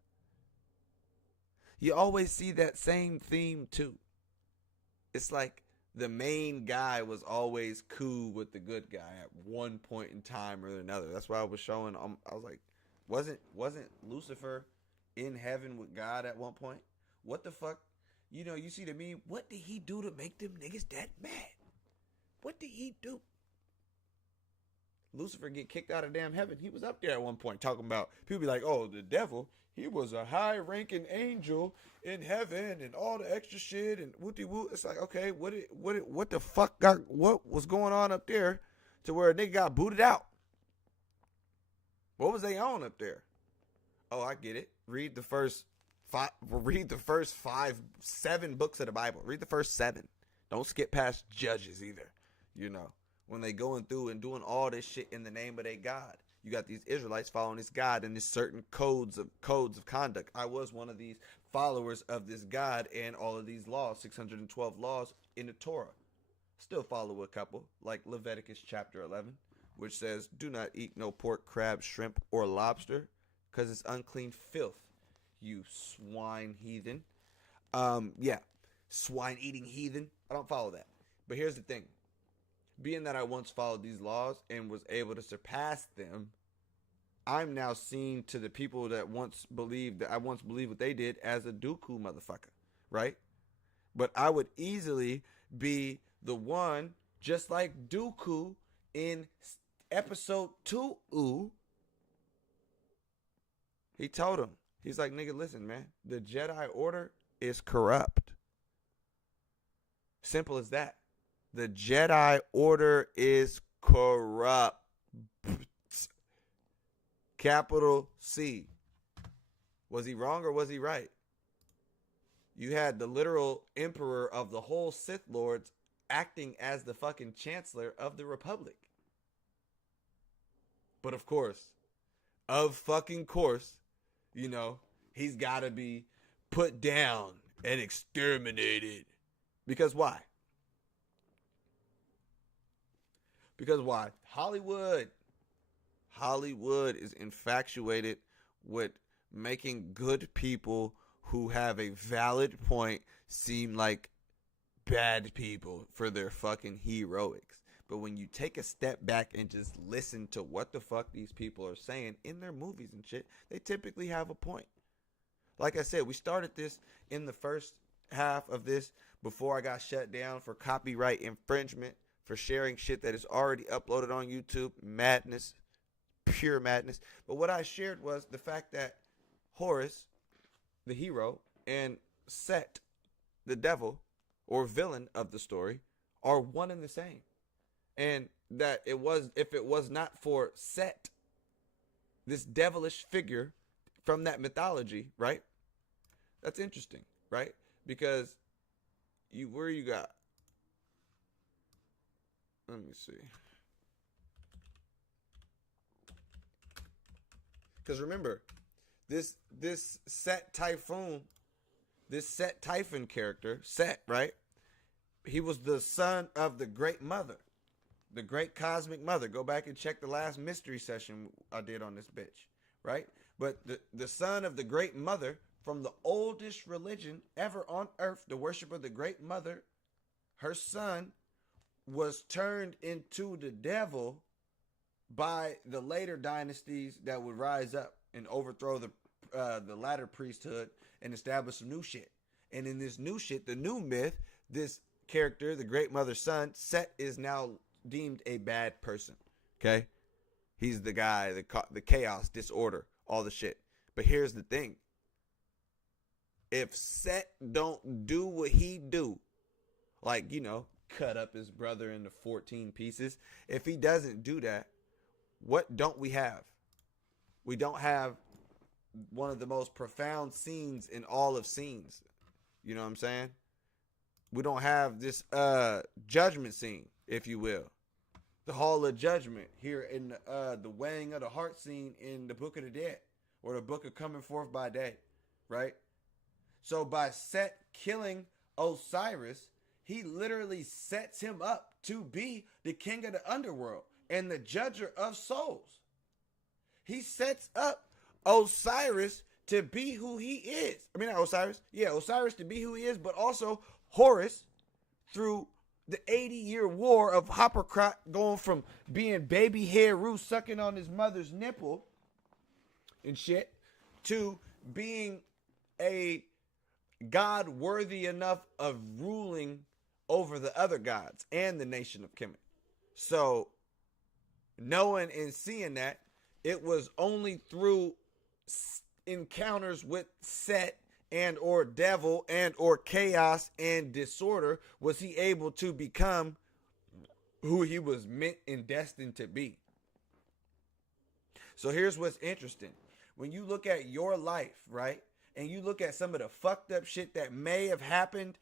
You always see that same theme too. It's like the main guy was always cool with the good guy at one point in time or another. That's why I was showing. I was like, wasn't Lucifer in heaven with God at one point? What the fuck? You know, you see the meme. What did he do to make them niggas that mad? What did he do? Lucifer get kicked out of damn heaven. He was up there at one point talking about, people be like, oh, the devil, he was a high-ranking angel in heaven and all the extra shit and whoop-de-whoop. It's like, okay, what the fuck what was going on up there to where a nigga got booted out? What was they on up there? Oh, I get it. Read the first 7 books of the Bible. Read the first 7. Don't skip past Judges either, you know. When they going through and doing all this shit in the name of their God. You got these Israelites following this God and this certain codes of conduct. I was one of these followers of this God and all of these laws, 612 laws in the Torah. Still follow a couple, like Leviticus chapter 11, which says, do not eat no pork, crab, shrimp, or lobster, because it's unclean filth, you swine heathen. Yeah, swine eating heathen. I don't follow that. But here's the thing. Being that I once followed these laws and was able to surpass them, I'm now seen to the people that once believed what they did as a Dooku motherfucker, right? But I would easily be the one, just like Dooku in episode 2. He told him, he's like, nigga, listen, man, the Jedi Order is corrupt. Simple as that. The Jedi Order is corrupt. Capital C. Was he wrong or was he right? You had the literal emperor of the whole Sith Lords acting as the fucking chancellor of the Republic. But of course, you know, he's got to be put down and exterminated. Because why? Because why? Hollywood is infatuated with making good people who have a valid point seem like bad people for their fucking heroics. But when you take a step back and just listen to what the fuck these people are saying in their movies and shit, they typically have a point. Like I said, we started this in the first half of this before I got shut down for copyright infringement, for sharing shit that is already uploaded on YouTube. Madness. Pure madness. But what I shared was the fact that Horus, the hero, and Set, the devil or villain of the story, are one and the same. And that if it was not for Set, this devilish figure from that mythology, right? That's interesting, right? Because where you got? Let me see. Because remember, this Set Typhoon character, Set, right? He was the son of the Great Mother, the Great Cosmic Mother. Go back and check the last mystery session I did on this bitch, right? But the son of the Great Mother from the oldest religion ever on earth, the worship of the Great Mother, her son was turned into the devil by the later dynasties that would rise up and overthrow the latter priesthood and establish some new shit. And in this new shit, the new myth, this character, the Great Mother's son, Set, is now deemed a bad person. Okay? He's the guy, the chaos, disorder, all the shit. But here's the thing. If Set don't do what he do, like, cut up his brother into 14 pieces, if he doesn't do that, what don't we have? We don't have one of the most profound scenes in all of scenes. You know what I'm saying? We don't have this judgment scene, if you will. The Hall of Judgment here in the weighing of the heart scene in the Book of the Dead, or the Book of Coming Forth by Day, right? So by Set killing Osiris, he literally sets him up to be the king of the underworld and the judger of souls. He sets up Osiris to be who he is. I mean, not Osiris. Yeah, Osiris to be who he is, but also Horus through the 80-year war of Hippocrates, going from being baby Heru sucking on his mother's nipple and shit to being a god worthy enough of ruling over the other gods and the nation of Kemet. So knowing and seeing that, it was only through encounters with Set and or devil and or chaos and disorder was he able to become who he was meant and destined to be. So here's what's interesting. When you look at your life, right, and you look at some of the fucked up shit that may have happened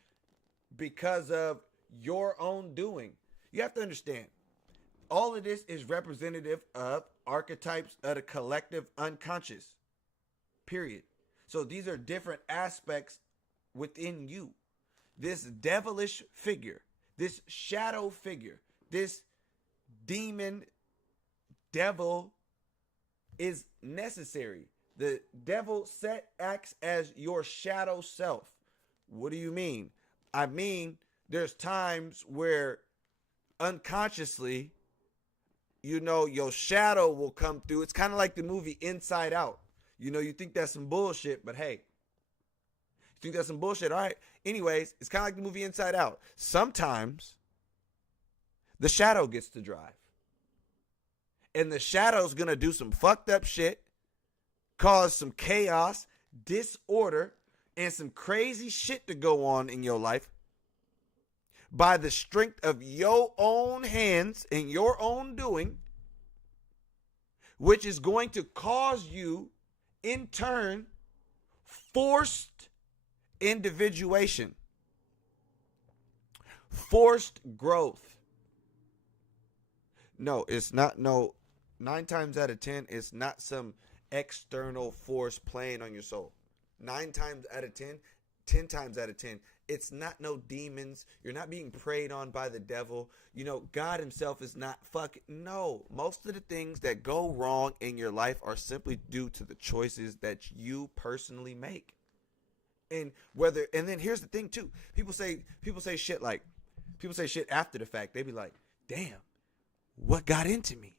because of your own doing, you have to understand, all of this is representative of archetypes of the collective unconscious, period. So these are different aspects within you. This devilish figure, this shadow figure, this demon devil is necessary. The devil Set acts as your shadow self. What do you mean? I mean, there's times where unconsciously, your shadow will come through. It's kind of like the movie Inside Out. You think that's some bullshit, but hey, you think that's some bullshit. All right. Anyways, it's kind of like the movie Inside Out. Sometimes the shadow gets to drive. And the shadow's going to do some fucked up shit, cause some chaos, disorder, and some crazy shit to go on in your life by the strength of your own hands and your own doing, which is going to cause you, in turn, forced individuation, forced growth. No, it's not. No, 9 times out of 10, it's not some external force playing on your soul. 9 times out of 10, 10 times out of 10, it's not no demons. You're not being preyed on by the devil. God himself is not fucking. No, most of the things that go wrong in your life are simply due to the choices that you personally make. And then here's the thing too. People say shit after the fact. They be like, damn, what got into me?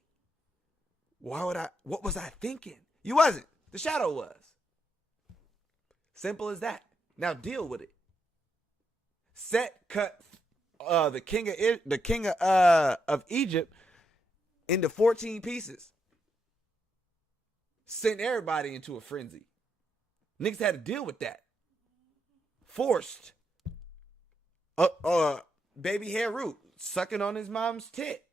What was I thinking? You wasn't. The shadow was. Simple as that. Now deal with it. Set cut the king of Egypt into 14 pieces. Sent everybody into a frenzy. Niggas had to deal with that. Forced. Baby Heru sucking on his mom's tit.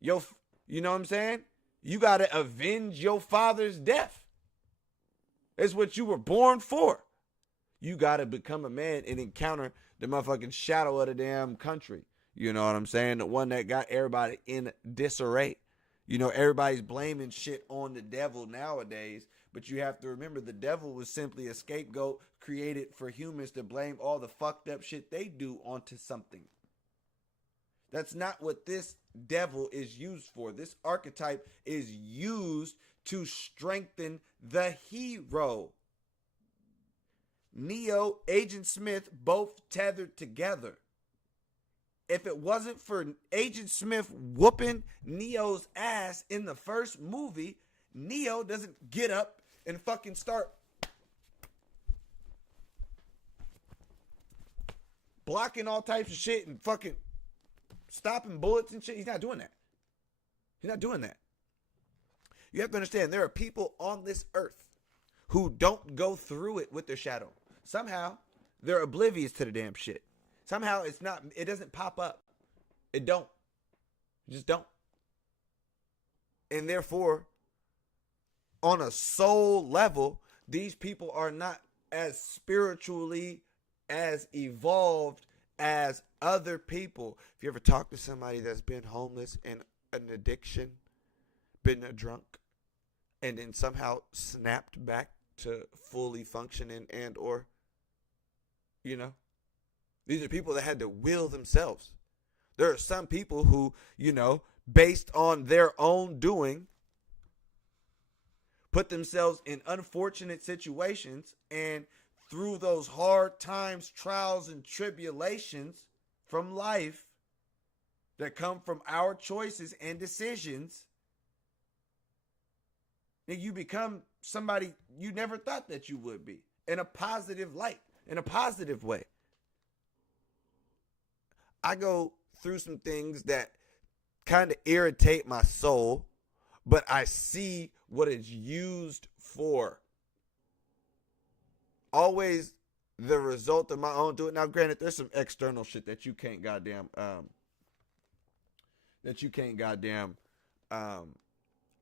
You know what I'm saying? You got to avenge your father's death. It's what you were born for. You got to become a man and encounter the motherfucking shadow of the damn country. You know what I'm saying? The one that got everybody in disarray. You know, everybody's blaming shit on the devil nowadays, but you have to remember the devil was simply a scapegoat created for humans to blame all the fucked up shit they do onto something. That's not what this devil is used for. This archetype is used to strengthen the hero. Neo, Agent Smith, both tethered together. If it wasn't for Agent Smith whooping Neo's ass in the first movie, Neo doesn't get up and fucking start blocking all types of shit and fucking stopping bullets and shit. He's not doing that. He's not doing that. You have to understand, there are people on this earth who don't go through it with their shadow. Somehow, they're oblivious to the damn shit. Somehow, it doesn't pop up. It don't. You just don't. And therefore, on a soul level, these people are not as spiritually as evolved as other people. If you ever talk to somebody that's been homeless and an addiction, been a drunk, and then somehow snapped back to fully functioning and or, you know, these are people that had to will themselves. There are some people who, you know, based on their own doing, put themselves in unfortunate situations, and through those hard times, trials, and tribulations from life that come from our choices and decisions, then you become somebody you never thought that you would be, in a positive light, in a positive way. I go through some things that kind of irritate my soul, but I see what it's used for. Always the result of my own doing. Now, granted, there's some external shit that you can't goddamn,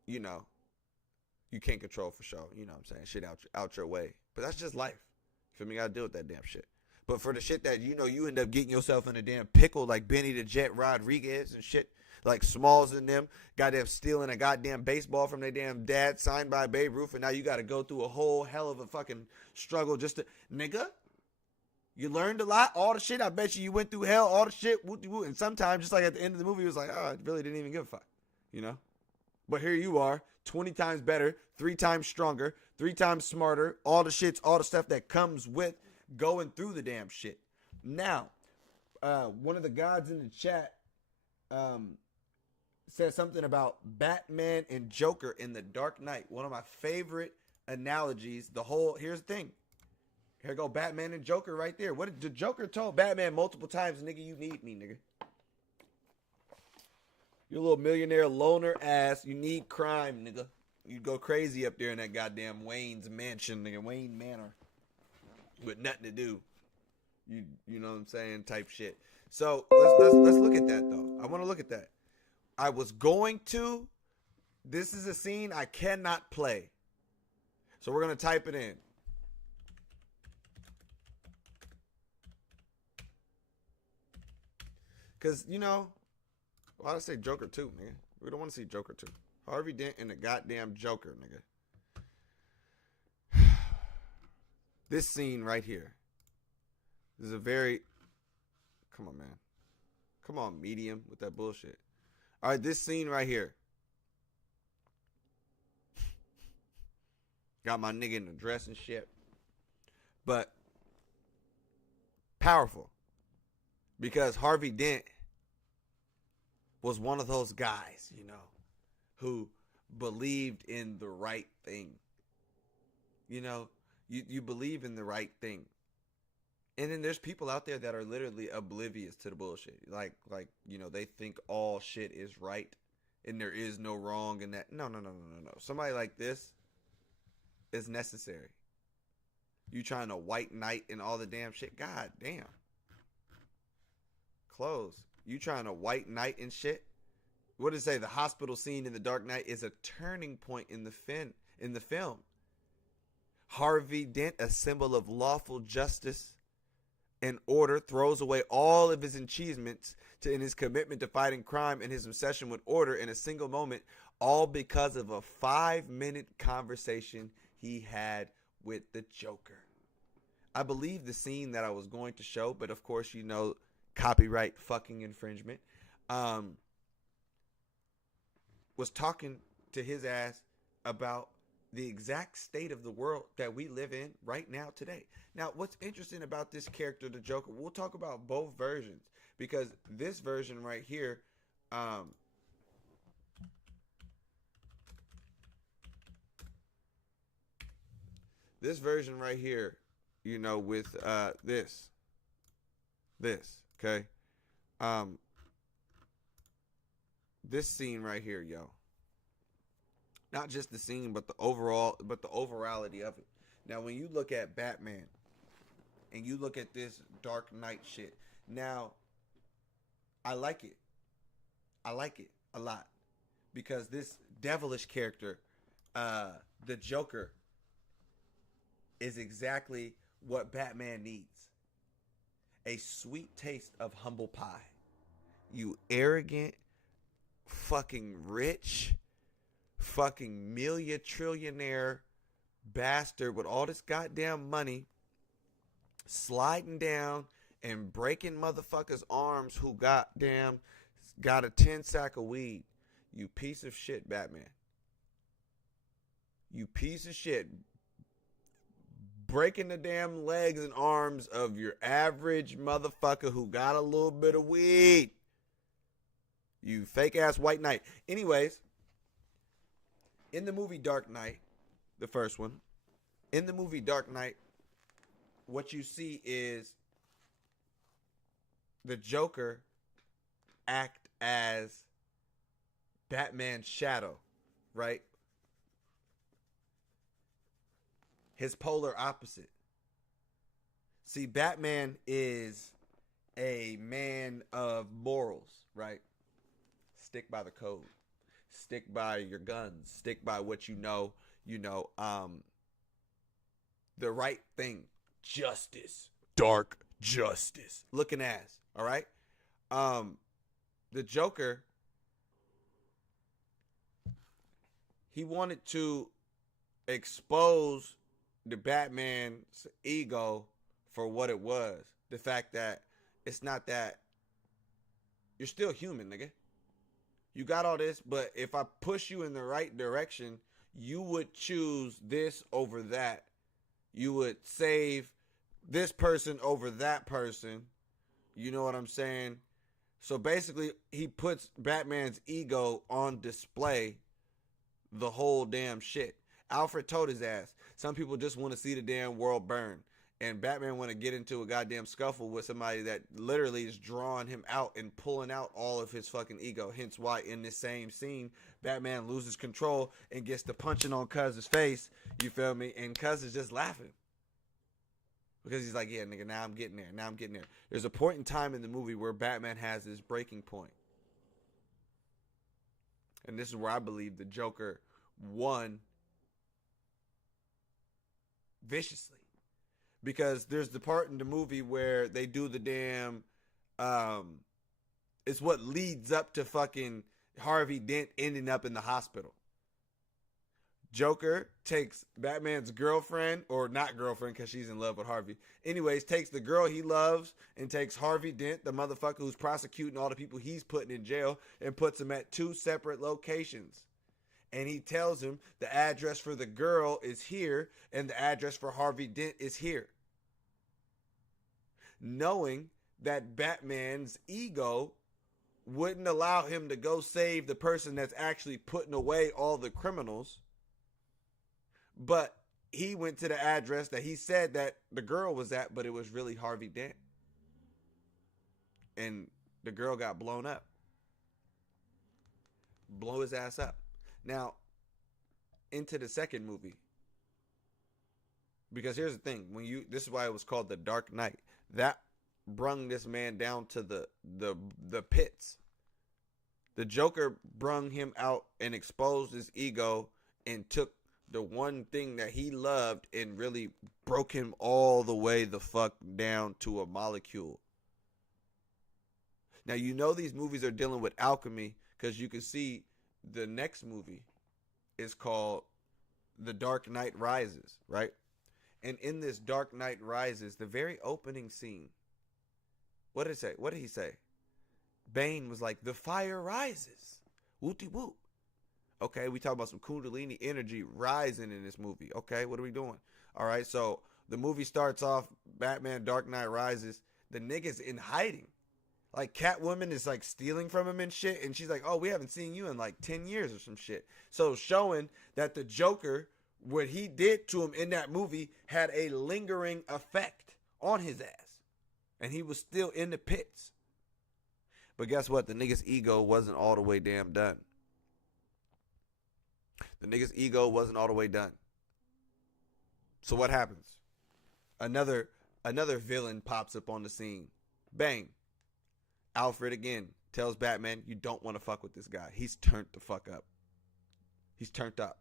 you know, you can't control for sure. You know what I'm saying? Shit out your way. But that's just life. Feel me? You gotta deal with that damn shit. But for the shit that, you know, you end up getting yourself in a damn pickle like Benny the Jet Rodriguez and shit, like Smalls and them, goddamn stealing a goddamn baseball from their damn dad signed by Babe Ruth, and now you got to go through a whole hell of a fucking struggle just to, nigga, you learned a lot, all the shit, I bet you went through hell, all the shit, and sometimes, just like at the end of the movie, it was like, oh, I really didn't even give a fuck, you know? But here you are, 20 times better, 3 times stronger, 3 times smarter, all the shits, all the stuff that comes with going through the damn shit. Now, one of the gods in the chat said something about Batman and Joker in The Dark Knight. One of my favorite analogies. Here's the thing. Here go Batman and Joker right there. What did the Joker told Batman multiple times, nigga, you need me, nigga. You little millionaire loner ass. You need crime, nigga. You go crazy up there in that goddamn Wayne's mansion, nigga. Wayne Manor. With nothing to do. You know what I'm saying? Type shit. So let's look at that though. I want to look at that. I was going to. This is a scene I cannot play. So we're going to type it in. Because, you know, why did I say Joker 2, nigga? We don't want to see Joker 2. Harvey Dent and the goddamn Joker, nigga. This scene right here. This is a very... Come on, man. Come on, medium with that bullshit. All right, this scene right here. Got my nigga in the dress and shit. But powerful. Because Harvey Dent was one of those guys, you know, who believed in the right thing. You know, you believe in the right thing. And then there's people out there that are literally oblivious to the bullshit. Like, you know, they think all shit is right and there is no wrong in that. No. Somebody like this is necessary. You trying to white knight and all the damn shit. God damn. Close. You trying to white knight and shit. What did it say? The hospital scene in The Dark Knight is a turning point in the film. Harvey Dent, a symbol of lawful justice and order, throws away all of his achievements in his commitment to fighting crime and his obsession with order in a single moment, all because of a 5-minute conversation he had with the Joker. I believe the scene that I was going to show, but of course, you know, copyright fucking infringement, was talking to his ass about the exact state of the world that we live in right now today. Now, what's interesting about this character, the Joker, we'll talk about both versions, because this version right here, this version right here, you know, with this, okay, this scene right here, yo. Not just the scene, but the overality of it. Now, when you look at Batman and you look at this Dark Knight shit, now I like it. I like it a lot because this devilish character, the Joker, is exactly what Batman needs. A sweet taste of humble pie. You arrogant, fucking rich, fucking trillionaire bastard with all this goddamn money, sliding down and breaking motherfuckers' arms who got a 10-sack of weed. You piece of shit, Batman. You piece of shit. Breaking the damn legs and arms of your average motherfucker who got a little bit of weed. You fake ass white knight. Anyways, in the movie Dark Knight, the first one, in the movie Dark Knight, what you see is the Joker act as Batman's shadow, right? His polar opposite. See, Batman is a man of morals, right? Stick by the code. Stick by your guns. Stick by what you know, the right thing. Justice. Dark justice. Looking ass, all right? The Joker, he wanted to expose the Batman's ego for what it was. The fact that it's not that you're still human, nigga. You got all this, but if I push you in the right direction, you would choose this over that. You would save this person over that person. You know what I'm saying? So basically, he puts Batman's ego on display the whole damn shit. Alfred told his ass, some people just want to see the damn world burn. And Batman want to get into a goddamn scuffle with somebody that literally is drawing him out and pulling out all of his fucking ego. Hence why in this same scene, Batman loses control and gets to punching on Cuz's face. You feel me? And Cuz is just laughing. Because he's like, yeah, nigga, now I'm getting there. Now I'm getting there. There's a point in time in the movie where Batman has this breaking point. And this is where I believe the Joker won viciously. Because there's the part in the movie where they do the damn, it's what leads up to fucking Harvey Dent ending up in the hospital. Joker takes Batman's girlfriend, or not girlfriend because she's in love with Harvey. Anyways, takes the girl he loves and takes Harvey Dent, the motherfucker who's prosecuting all the people he's putting in jail, and puts him at 2 separate locations. And he tells him the address for the girl is here and the address for Harvey Dent is here. Knowing that Batman's ego wouldn't allow him to go save the person that's actually putting away all the criminals. But he went to the address that he said that the girl was at, but it was really Harvey Dent. And the girl got blown up. Blow his ass up. Now, into the second movie. Because here's the thing. This is why it was called The Dark Knight. That brung this man down to the pits. The Joker brung him out and exposed his ego and took the one thing that he loved and really broke him all the way the fuck down to a molecule. Now, you know these movies are dealing with alchemy because you can see the next movie is called The Dark Knight Rises, right? And in this Dark Knight Rises, the very opening scene, what did it say? What did he say? Bane was like, the fire rises. Wooty whoop. Okay, we talk about some Kundalini energy rising in this movie. Okay, what are we doing? All right, so the movie starts off, Batman Dark Knight Rises. The nigga's in hiding. Like, Catwoman is, like, stealing from him and shit. And she's like, oh, we haven't seen you in, like, 10 years or some shit. So showing that the Joker, what he did to him in that movie, had a lingering effect on his ass. And he was still in the pits. But guess what? The nigga's ego wasn't all the way damn done. The nigga's ego wasn't all the way done. So what happens? Another villain pops up on the scene. Bang. Alfred again tells Batman, you don't want to fuck with this guy. He's turned the fuck up. He's turned up.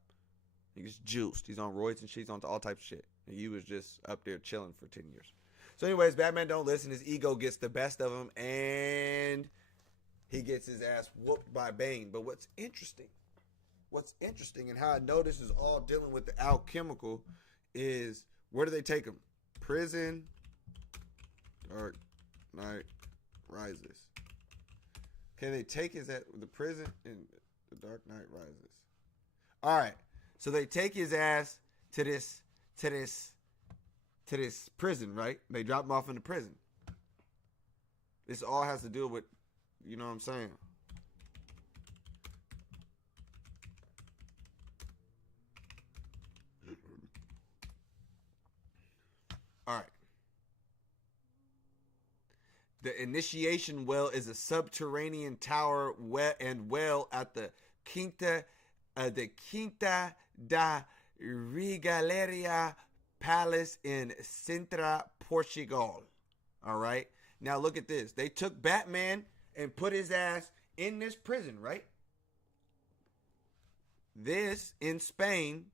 He's juiced. He's on roids and shit. He's on all types of shit. And you was just up there chilling for 10 years. So anyways, Batman don't listen. His ego gets the best of him. And he gets his ass whooped by Bane. But what's interesting and how I know this is all dealing with the alchemical is, where do they take him? Prison. Dark Knight Rises. Can they take his at the prison in The Dark Knight Rises? All right. So they take his ass to this prison, right? They drop him off in the prison. This all has to do with, you know what I'm saying? All right. The initiation well is a subterranean tower and well at the Quinta da Regaleria Palace in Sintra, Portugal. All right. Now look at this. They took Batman and put his ass in this prison, right? This in Spain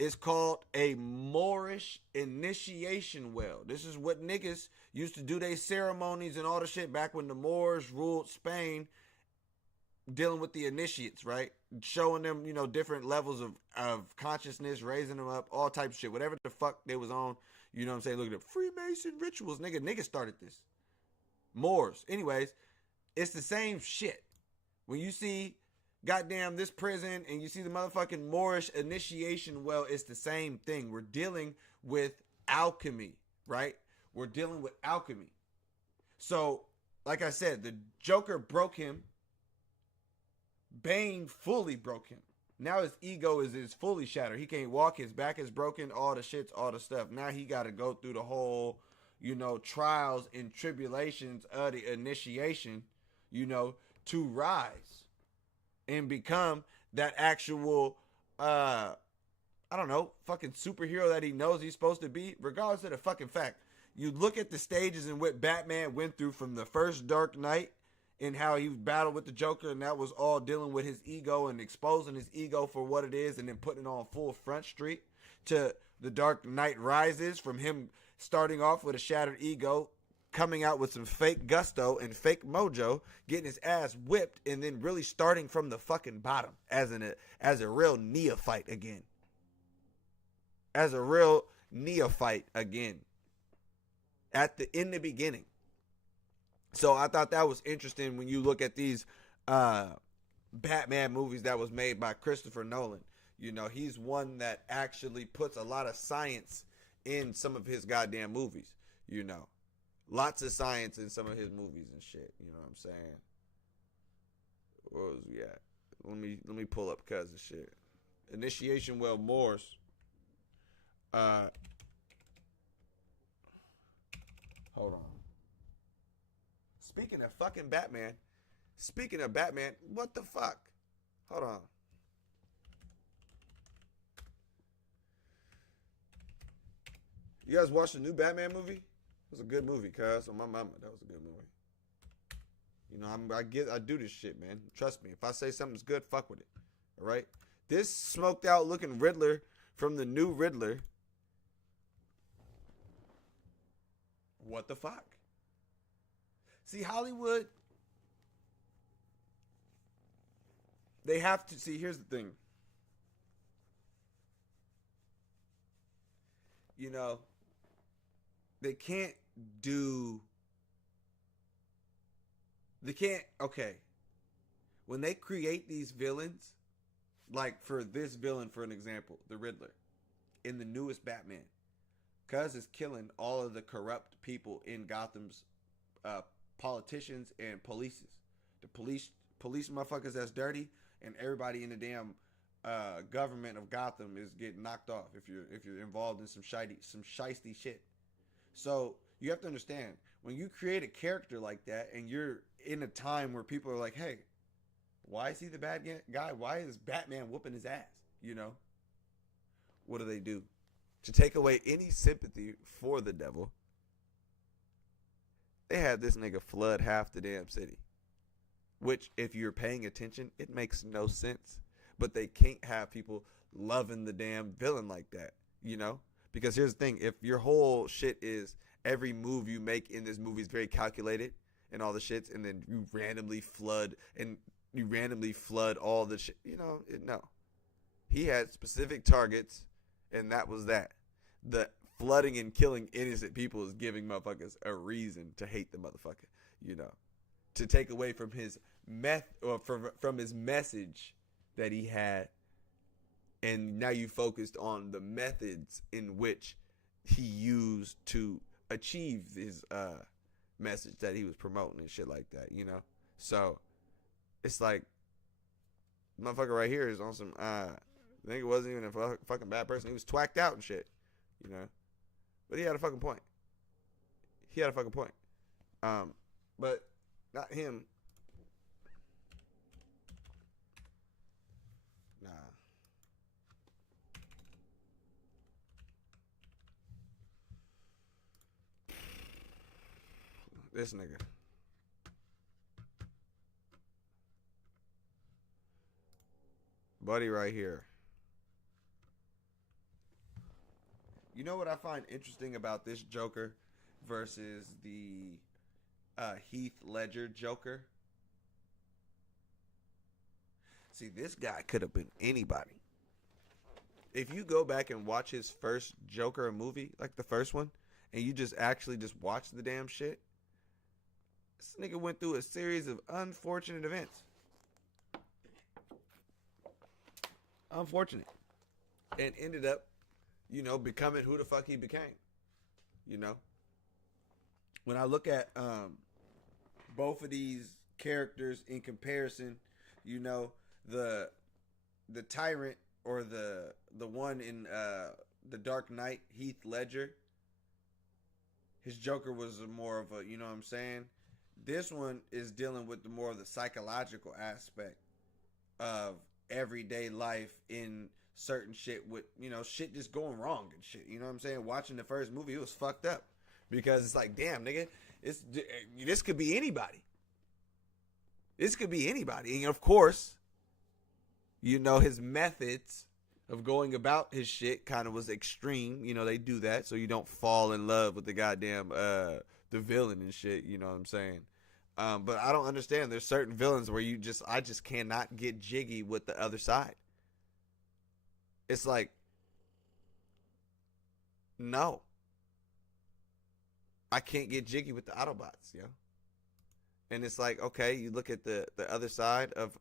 is called a Moorish initiation well. This is what niggas used to do their ceremonies and all the shit back when the Moors ruled Spain, dealing with the initiates, right? Showing them, you know, different levels of consciousness, raising them up, all types of shit. Whatever the fuck they was on, you know what I'm saying? Look at the Freemason rituals. Nigga started this. Moors. Anyways, it's the same shit. When you see goddamn this prison and you see the motherfucking Moorish initiation well, it's the same thing. We're dealing with alchemy, right? We're dealing with alchemy. So, like I said, the Joker broke him. Bane fully broke him. Now his ego is fully shattered. He can't walk. His back is broken. All the shits, all the stuff. Now he got to go through the whole, you know, trials and tribulations of the initiation, you know, to rise and become that actual, I don't know, fucking superhero that he knows he's supposed to be, regardless of the fucking fact. You look at the stages in what Batman went through from the first Dark Knight and how he battled with the Joker, and that was all dealing with his ego and exposing his ego for what it is and then putting it on full front street, to the Dark Knight Rises, from him starting off with a shattered ego, coming out with some fake gusto and fake mojo, getting his ass whipped, and then really starting from the fucking bottom as a real neophyte again. As a real neophyte again. In the beginning. So I thought that was interesting when you look at these Batman movies that was made by Christopher Nolan. You know, he's one that actually puts a lot of science in some of his goddamn movies, you know. Lots of science in some of his movies and shit. You know what I'm saying? Where was we at? Let me pull up cuz of shit. Initiation well Morse. Hold on. Speaking of fucking Batman. Speaking of Batman, what the fuck? Hold on. You guys watched the new Batman movie? It was a good movie, cuz. On my mama, that was a good movie. You know, I do this shit, man. Trust me. If I say something's good, fuck with it. All right? This smoked out looking Riddler from the new Riddler. What the fuck? See, Hollywood, they have to see. Here's the thing. You know, they can't do. They can't. Okay. When they create these villains, like for this villain, for an example, the Riddler, in the newest Batman, cuz is killing all of the corrupt people in Gotham's politicians and polices. The police motherfuckers that's dirty, and everybody in the damn government of Gotham is getting knocked off if you're involved in some shiesty shit. So you have to understand, when you create a character like that and you're in a time where people are like, hey, why is he the bad guy? Why is Batman whooping his ass? You know? What do? To take away any sympathy for the devil, they had this nigga flood half the damn city. Which, if you're paying attention, it makes no sense. But they can't have people loving the damn villain like that, you know? Because here's the thing, if your whole shit is every move you make in this movie is very calculated and all the shits, and then you randomly flood all the shit, you know, no. He had specific targets, and that was that. The flooding and killing innocent people is giving motherfuckers a reason to hate the motherfucker, you know, to take away from his from his message that he had, and now you focused on the methods in which he used to achieve his message that he was promoting and shit like that, you know. So it's like, motherfucker right here is on some I think it wasn't even a fucking bad person. He was twacked out and shit, you know. But he had a fucking point. But not him. Nah. This nigga. Buddy right here. You know what I find interesting about this Joker versus the Heath Ledger Joker? See, this guy could have been anybody. If you go back and watch his first Joker movie, like the first one, and you just actually just watch the damn shit, this nigga went through a series of unfortunate events. Unfortunate. And ended up, you know, becoming who the fuck he became. You know? When I look at both of these characters in comparison, you know, the tyrant, or the one in The Dark Knight, Heath Ledger, his Joker was more of a, you know what I'm saying? This one is dealing with the more of the psychological aspect of everyday life in certain shit with, you know, shit just going wrong and shit. You know what I'm saying? Watching the first movie, it was fucked up. Because it's like, damn, nigga, this could be anybody. This could be anybody. And of course, you know, his methods of going about his shit kind of was extreme. You know, they do that so you don't fall in love with the goddamn the villain and shit. You know what I'm saying? But I don't understand. There's certain villains where I just cannot get jiggy with the other side. It's like, no, I can't get jiggy with the Autobots, yo. And it's like, okay, you look at the other side of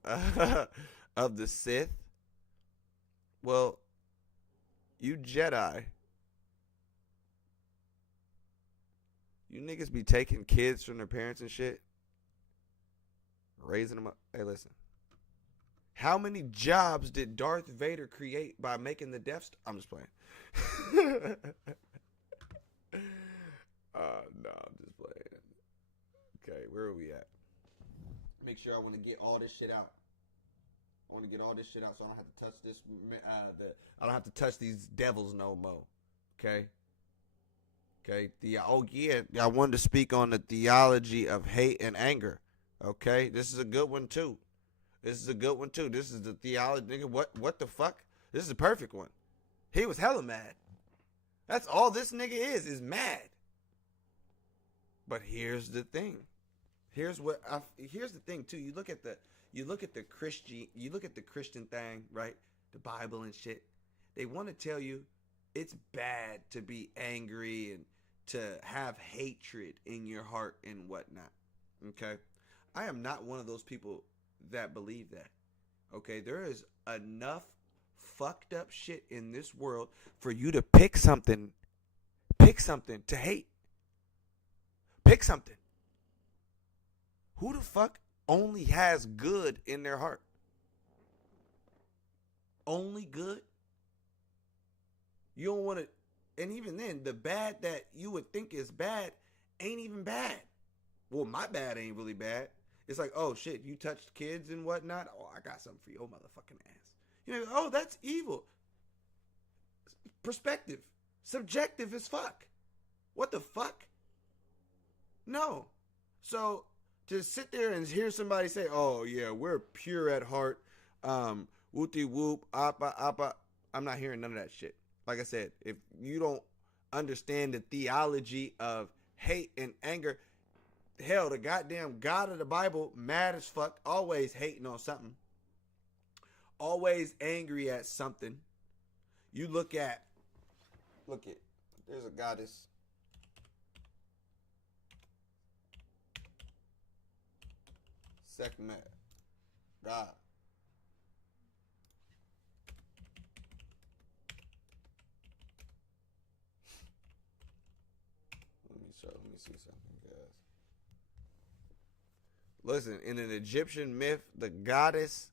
of the Sith. Well, you Jedi, you niggas be taking kids from their parents and shit, raising them up. Hey, listen. How many jobs did Darth Vader create by making the Death Star? I'm just playing. No, I'm just playing. Okay, where are we at? Make sure I want to get all this shit out. I want to get all this shit out so I don't have to touch this. I don't have to touch these devils no more. Okay? Okay? I wanted to speak on the theology of hate and anger. Okay? This is a good one too. This is a good one too. This is the theology, nigga. What the fuck? This is the perfect one. He was hella mad. That's all this nigga is mad. But here's the thing. Here's the thing too. You look at the Christian thing, right? The Bible and shit. They want to tell you it's bad to be angry and to have hatred in your heart and whatnot. Okay? I am not one of those people that believe that. Okay? There is enough fucked up shit in this world for you to pick something to hate. Pick something. Who the fuck only has good in their heart? Only good? You don't want to, and even then, the bad that you would think is bad ain't even bad. Well, my bad ain't really bad. It's like, oh shit, you touched kids and whatnot. Oh, I got something for your motherfucking ass. You know, oh, that's evil. Perspective. Subjective as fuck. What the fuck? No. So to sit there and hear somebody say, oh yeah, we're pure at heart, whoopty whoop, appa appa, I'm not hearing none of that shit. Like I said, if you don't understand the theology of hate and anger, hell, the goddamn God of the Bible, mad as fuck, always hating on something, always angry at something. You look at, there's a goddess. Sekhmet. God. Let me see something, guys. Listen, in an Egyptian myth, the goddess,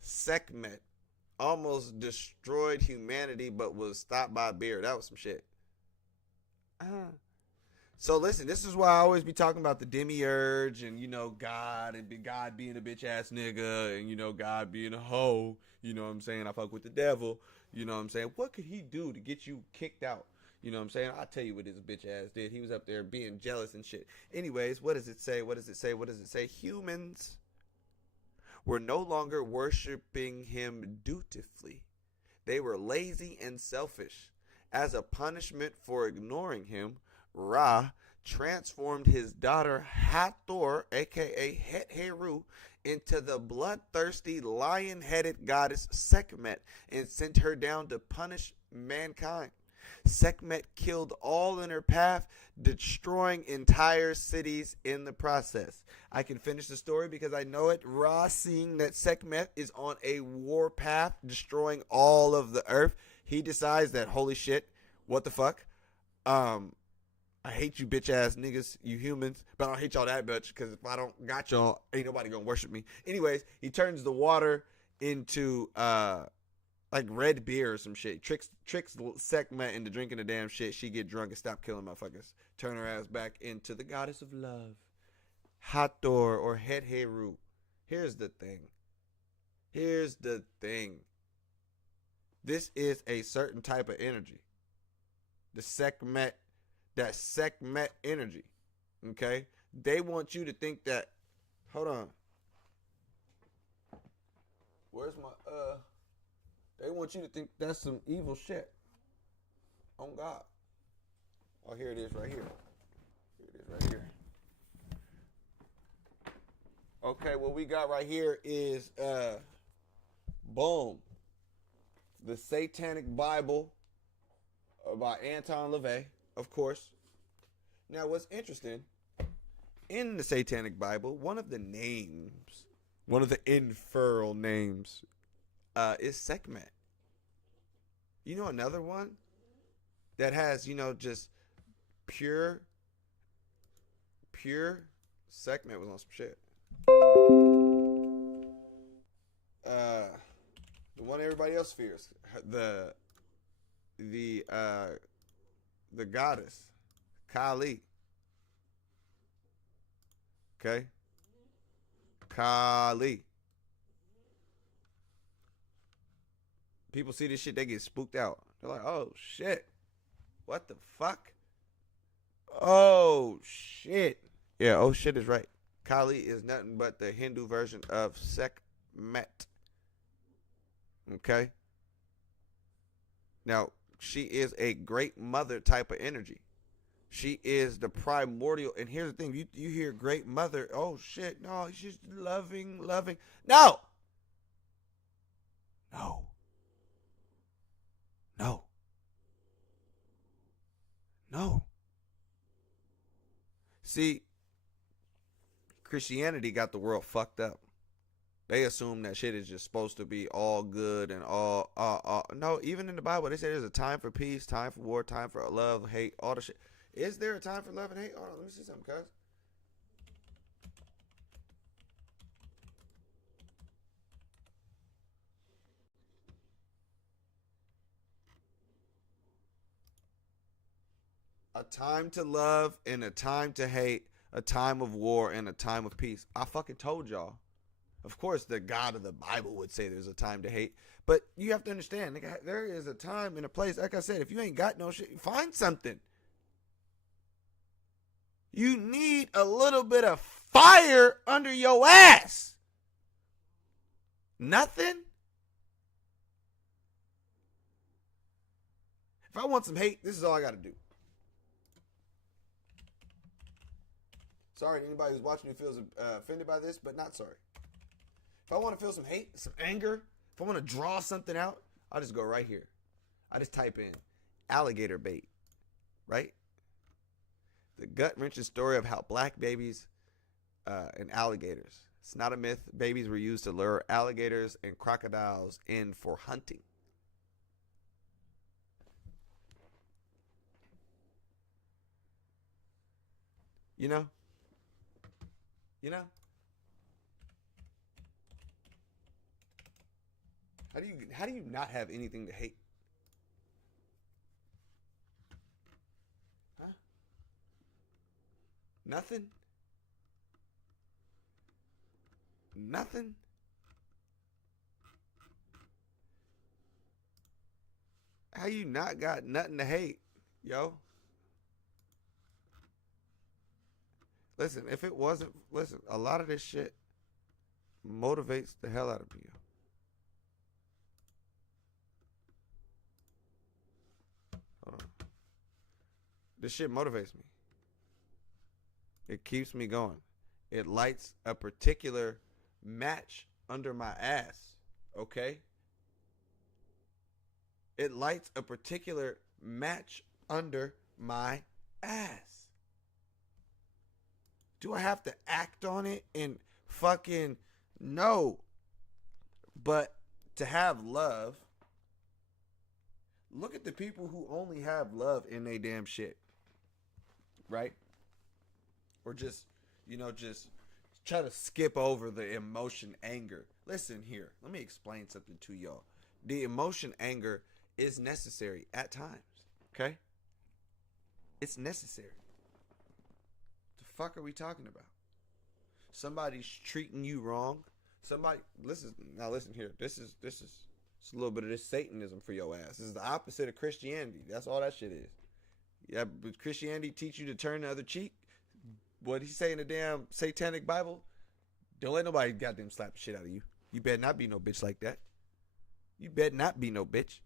Sekhmet, almost destroyed humanity, but was stopped by a bear. That was some shit. So listen, this is why I always be talking about the demiurge and, you know, God and God being a bitch ass nigga and, you know, God being a hoe. You know what I'm saying? I fuck with the devil. You know what I'm saying? What could he do to get you kicked out? You know what I'm saying? I'll tell you what his bitch ass did. He was up there being jealous and shit. Anyways, what does it say? What does it say? What does it say? Humans were no longer worshiping him dutifully. They were lazy and selfish. As a punishment for ignoring him, Ra transformed his daughter Hathor, aka Het Heru, into the bloodthirsty, lion-headed goddess Sekhmet and sent her down to punish mankind. Sekhmet killed all in her path, destroying entire cities in the process. I can finish the story because I know it. Ra, seeing that Sekhmet is on a war path, destroying all of the earth, he decides that, holy shit, what the fuck? I hate you bitch ass niggas, you humans, but I don't hate y'all that much because if I don't got y'all, ain't nobody gonna worship me. Anyways, he turns the water into like red beer or some shit. Tricks Sekhmet into drinking the damn shit. She get drunk and stop killing motherfuckers. Turn her ass back into the goddess of love, Hathor or Het Heru. Here's the thing. This is a certain type of energy. The Sekhmet. That Sekhmet energy, okay? They want you to think that, hold on. Where's my, they want you to think that's some evil shit. On God. Oh, here it is right here. Okay, what we got right here is, boom. The Satanic Bible by Anton LaVey. Of course. Now, what's interesting, in the Satanic Bible, one of the infernal names, is Sekhmet. You know another one that has, you know, just pure Sekhmet was on some shit. The one everybody else fears, the goddess, Kali. Okay? Kali. People see this shit, they get spooked out. They're like, oh shit. What the fuck? Oh shit. Yeah, oh shit is right. Kali is nothing but the Hindu version of Sekhmet. Okay? Now, she is a great mother type of energy. She is the primordial. And here's the thing. You hear great mother. Oh, shit. No, she's loving. No. No. No. No. See, Christianity got the world fucked up. They assume that shit is just supposed to be all good and all. No, even in the Bible, they say there's a time for peace, time for war, time for love, hate, all the shit. Is there a time for love and hate? Hold on, let me see something, cuz. A time to love and a time to hate, a time of war and a time of peace. I fucking told y'all. Of course, the God of the Bible would say there's a time to hate, but you have to understand, there is a time and a place. Like I said, if you ain't got no shit, find something. You need a little bit of fire under your ass. Nothing? If I want some hate, this is all I got to do. Sorry to anybody who's watching who feels offended by this, but not sorry. If I want to feel some hate, some anger, if I want to draw something out, I'll just go right here. I just type in alligator bait, right? The gut-wrenching story of how black babies and alligators. It's not a myth. Babies were used to lure alligators and crocodiles in for hunting. You know? How do you not have anything to hate? Huh? Nothing? Nothing? How you not got nothing to hate, yo? Listen, if it wasn't, a lot of this shit motivates the hell out of me. Hold on. This shit motivates me. It keeps me going. It lights a particular match under my ass, okay? It lights a particular match under my ass. Do I have to act on it and fucking no? But to have love, look at the people who only have love in they damn shit, right? Or just try to skip over the emotion anger. Listen here, let me explain something to y'all. The emotion anger is necessary at times, okay? It's necessary. Fuck are we talking about? Somebody's treating you wrong. Somebody listen here. This is it's a little bit of this Satanism for your ass. This is the opposite of Christianity. That's all that shit is. Yeah, but Christianity teach you to turn the other cheek. What he say in the damn satanic Bible? Don't let nobody goddamn slap the shit out of you. You better not be no bitch like that. You better not be no bitch.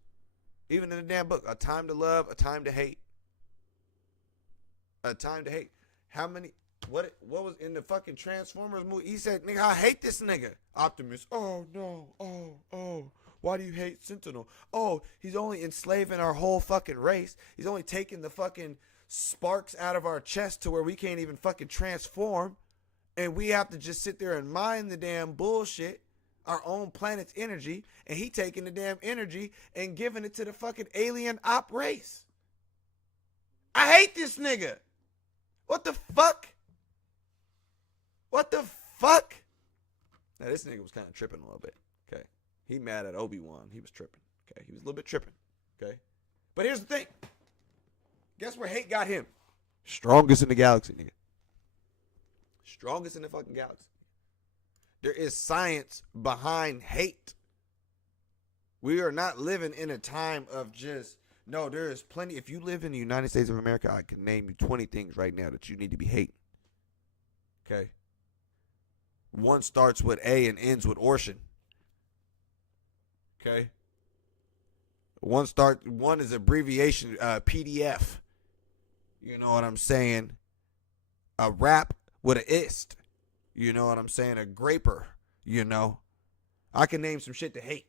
Even in the damn book, a time to love, a time to hate. A time to hate. How many? What was in the fucking Transformers movie? He said, nigga, I hate this nigga. Optimus. Oh, no. Oh. Why do you hate Sentinel? Oh, he's only enslaving our whole fucking race. He's only taking the fucking sparks out of our chest to where we can't even fucking transform. And we have to just sit there and mine the damn bullshit, our own planet's energy. And he taking the damn energy and giving it to the fucking alien op race. I hate this nigga. What the fuck? What the fuck? Now, this nigga was kind of tripping a little bit, okay? He mad at Obi-Wan. He was tripping, okay? He was a little bit tripping, okay? But here's the thing. Guess where hate got him? Strongest in the galaxy, nigga. Strongest in the fucking galaxy. There is science behind hate. We are not living in a time of just... No, there is plenty. If you live in the United States of America, I can name you 20 things right now that you need to be hating. Okay? One starts with A and ends with Orson. Okay. One is abbreviation PDF. You know what I'm saying? A rap with an ist. You know what I'm saying? A graper. You know, I can name some shit to hate.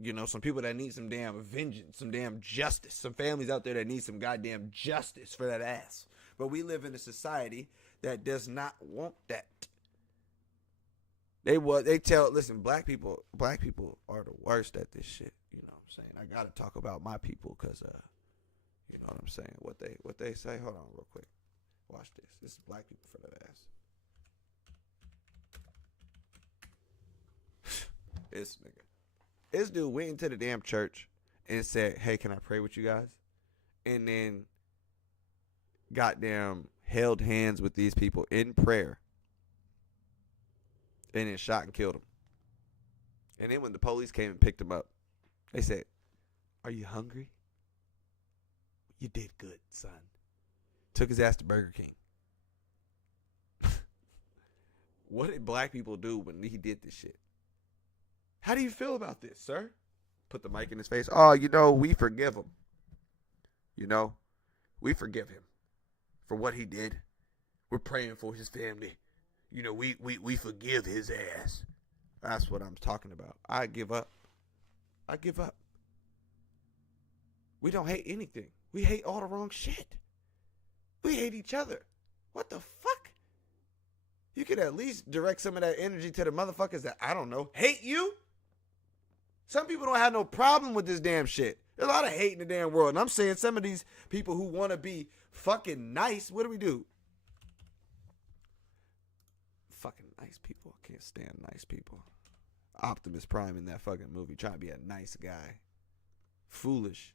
You know, some people that need some damn vengeance, some damn justice. Some families out there that need some goddamn justice for that ass. But we live in a society that does not want that. Listen, black people are the worst at this shit. You know what I'm saying? I gotta talk about my people because you know what I'm saying? What they say. Hold on real quick. Watch this. This is black people for that ass. This nigga. This dude went into the damn church and said, "Hey, can I pray with you guys?" And then goddamn held hands with these people in prayer. And then shot and killed him. And then when the police came and picked him up, they said, "Are you hungry? You did good, son." Took his ass to Burger King. What did black people do when he did this shit? How do you feel about this, sir? Put the mic in his face. Oh, you know, we forgive him. You know, we forgive him for what he did. We're praying for his family. You know, we forgive his ass. That's what I'm talking about. I give up. I give up. We don't hate anything. We hate all the wrong shit. We hate each other. What the fuck? You could at least direct some of that energy to the motherfuckers that, I don't know, hate you. Some people don't have no problem with this damn shit. There's a lot of hate in the damn world. And I'm saying some of these people who want to be fucking nice, what do? Fucking nice people. I can't stand nice people. Optimus Prime in that fucking movie trying to be a nice guy. Foolish,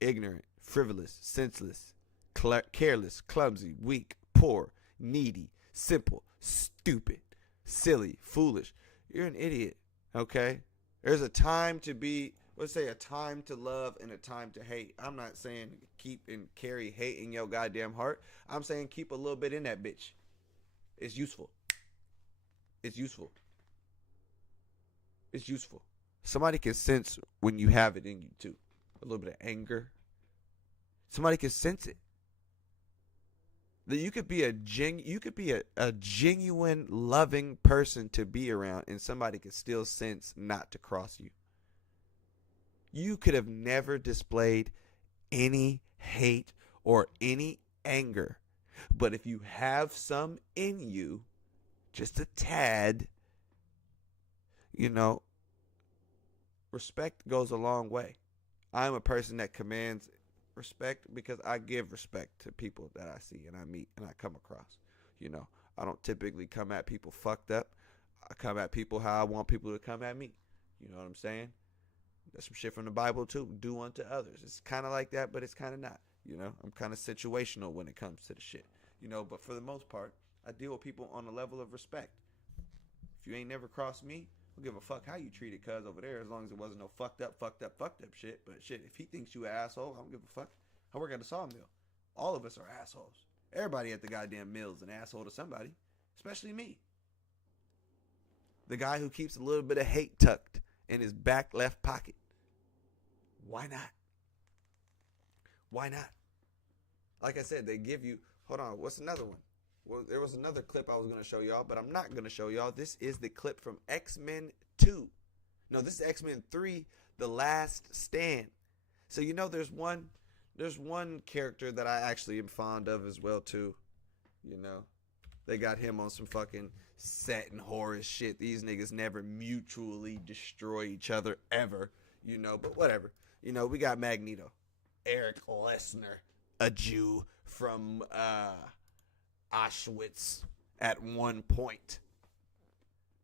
ignorant, frivolous, senseless, careless, clumsy, weak, poor, needy, simple, stupid, silly, foolish. You're an idiot, okay? There's a time to be, let's say a time to love and a time to hate. I'm not saying keep and carry hate in your goddamn heart. I'm saying keep a little bit in that bitch. It's useful. It's useful. It's useful. Somebody can sense when you have it in you too. A little bit of anger. Somebody can sense it. That you could be a genuine loving person to be around, and somebody could still sense not to cross you. You could have never displayed any hate or any anger, but if you have some in you, just a tad, you know, respect goes a long way. I'm a person that commands respect because I give respect to people that I see and I meet and I come across. You know, I don't typically come at people fucked up. I come at people how I want people to come at me. You know what I'm saying? That's some shit from the Bible too. Do unto others. It's kind of like that, but it's kind of not. You know, I'm kind of situational when it comes to the shit. You know, but for the most part, I deal with people on a level of respect. If you ain't never crossed me, I don't give a fuck how you treat it, cuz over there, as long as it wasn't no fucked up shit. But shit, if he thinks you an asshole, I don't give a fuck. I work at a sawmill. All of us are assholes. Everybody at the goddamn mill is an asshole to somebody, especially me. The guy who keeps a little bit of hate tucked in his back left pocket. Why not? Why not? Like I said, they give you, hold on, what's another one? Well, there was another clip I was going to show y'all, but I'm not going to show y'all. This is the clip from X-Men 2. No, this is X-Men 3, The Last Stand. So, you know, there's one character that I actually am fond of as well, too. You know, they got him on some fucking set and horror shit. These niggas never mutually destroy each other ever, you know, but whatever. You know, we got Magneto. Eric Lesnar, a Jew from, Auschwitz at one point.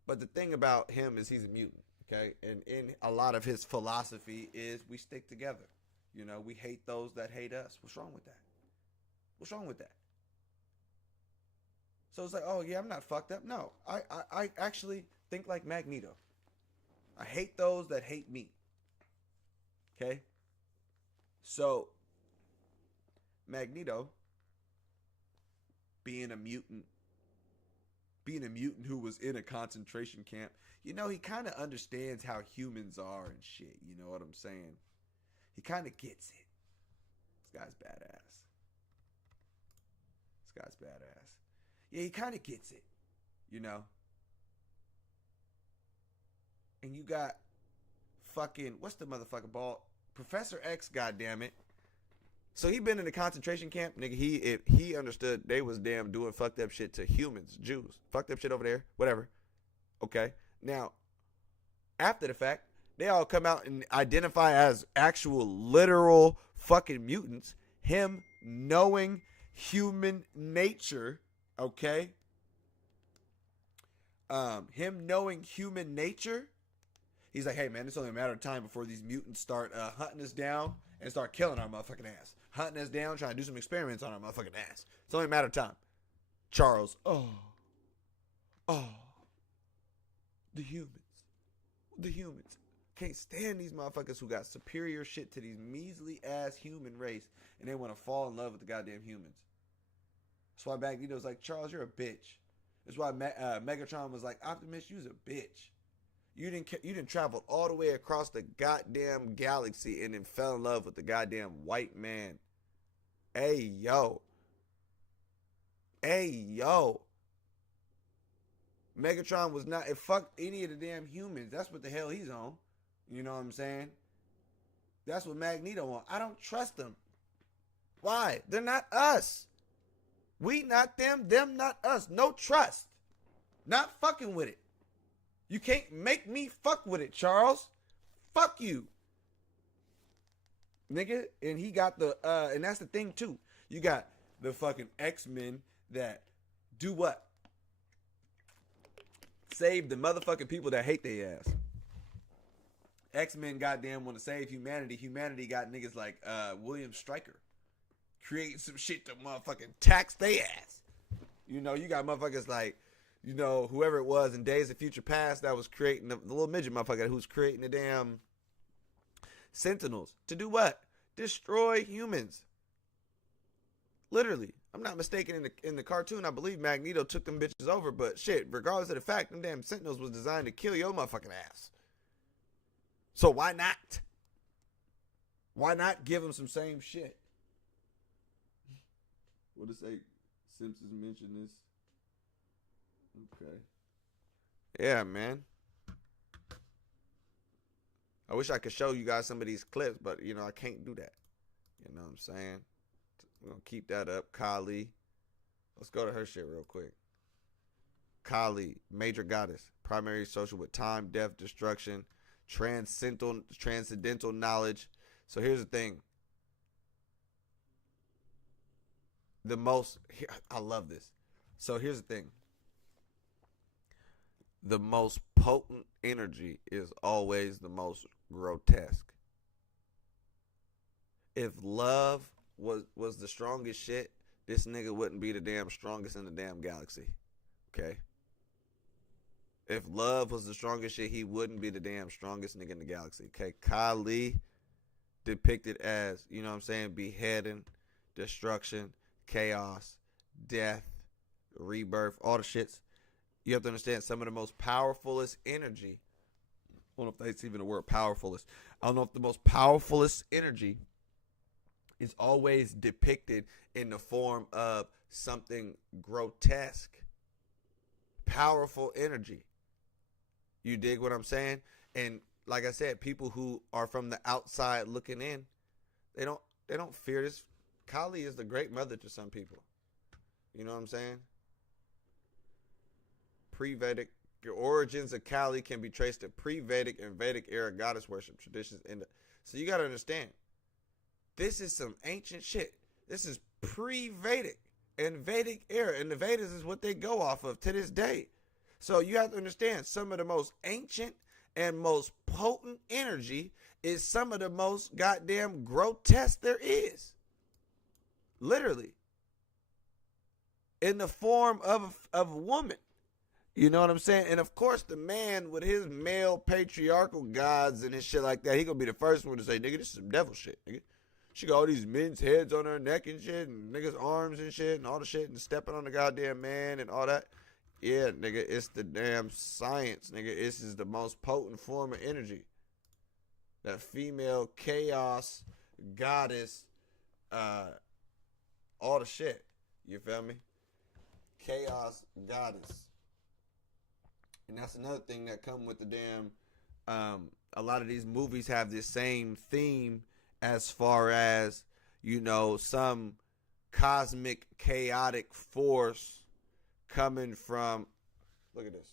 But the thing about him is he's a mutant, okay? And in a lot of his philosophy is we stick together. You know, we hate those that hate us. What's wrong with that? What's wrong with that? So it's like, oh yeah, I'm not fucked up. No, I actually think like Magneto. I hate those that hate me. Okay? So Magneto, being a mutant, being a mutant who was in a concentration camp, you know, he kind of understands how humans are and shit. You know what I'm saying? He kind of gets it. This guy's badass. This guy's badass. Yeah, he kind of gets it. You know? And you got fucking, what's the motherfucking ball? Professor X, goddammit. So he been in the concentration camp, nigga. He understood they was damn doing fucked up shit to humans, Jews. Fucked up shit over there, whatever. Okay. Now, after the fact, they all come out and identify as actual literal fucking mutants. Him knowing human nature, okay? Him knowing human nature, he's like, hey man, it's only a matter of time before these mutants start hunting us down and start killing our motherfucking ass. Hunting us down, trying to do some experiments on our motherfucking ass. It's only a matter of time. Charles, the humans. Can't stand these motherfuckers who got superior shit to these measly ass human race and they want to fall in love with the goddamn humans. That's why Magneto was like, Charles, you're a bitch. That's why Megatron was like, Optimus, you's a bitch. You didn't travel all the way across the goddamn galaxy and then fell in love with the goddamn white man. Hey, yo. Megatron was not, it fucked any of the damn humans. That's what the hell he's on. You know what I'm saying? That's what Magneto want. I don't trust them. Why? They're not us. We not them not us. No trust. Not fucking with it. You can't make me fuck with it, Charles. Fuck you. Nigga. And he got the, and that's the thing too. You got the fucking X-Men that do what? Save the motherfucking people that hate their ass. X-Men goddamn want to save humanity. Humanity got niggas like William Stryker creating some shit to motherfucking tax their ass. You know, you got motherfuckers like, you know, whoever it was in Days of Future Past that was creating the little midget motherfucker who's creating the damn Sentinels. To do what? Destroy humans. Literally. I'm not mistaken, in the cartoon, I believe Magneto took them bitches over, but shit, regardless of the fact, them damn Sentinels was designed to kill your motherfucking ass. So why not? Why not give them some same shit? What did it say? Simpsons mentioned this. Okay. Yeah, man. I wish I could show you guys some of these clips, but, you know, I can't do that. You know what I'm saying? We're going to keep that up. Kali. Let's go to her shit real quick. Kali, major goddess. Primary social with time, death, destruction, transcendental knowledge. So here's the thing. I love this. So here's the thing. The most potent energy is always the most grotesque. If love was the strongest shit, this nigga wouldn't be the damn strongest in the damn galaxy. Okay? If love was the strongest shit, he wouldn't be the damn strongest nigga in the galaxy. Okay? Kali depicted as, you know what I'm saying, beheading, destruction, chaos, death, rebirth, all the shits. You have to understand some of the most powerfulest energy. I don't know if that's even a word, powerfulest. I don't know if the most powerfulest energy is always depicted in the form of something grotesque. Powerful energy. You dig what I'm saying? And like I said, people who are from the outside looking in, they don't fear this. Kali is the great mother to some people. You know what I'm saying? Pre-Vedic, your origins of Kali can be traced to pre-Vedic and Vedic era goddess worship traditions. So you got to understand, this is some ancient shit. This is pre-Vedic and Vedic era, and the Vedas is what they go off of to this day. So you have to understand, some of the most ancient and most potent energy is some of the most goddamn grotesque there is. Literally. In the form of a woman. You know what I'm saying? And of course, the man with his male patriarchal gods and his shit like that, he gonna be the first one to say, nigga, this is some devil shit, nigga. She got all these men's heads on her neck and shit, and niggas' arms and shit, and all the shit, and stepping on the goddamn man and all that. Yeah, nigga, it's the damn science, nigga. This is the most potent form of energy. That female chaos goddess, all the shit. You feel me? Chaos goddess. And that's another thing that come with the damn. A lot of these movies have this same theme as far as, you know, some cosmic chaotic force coming from. Look at this.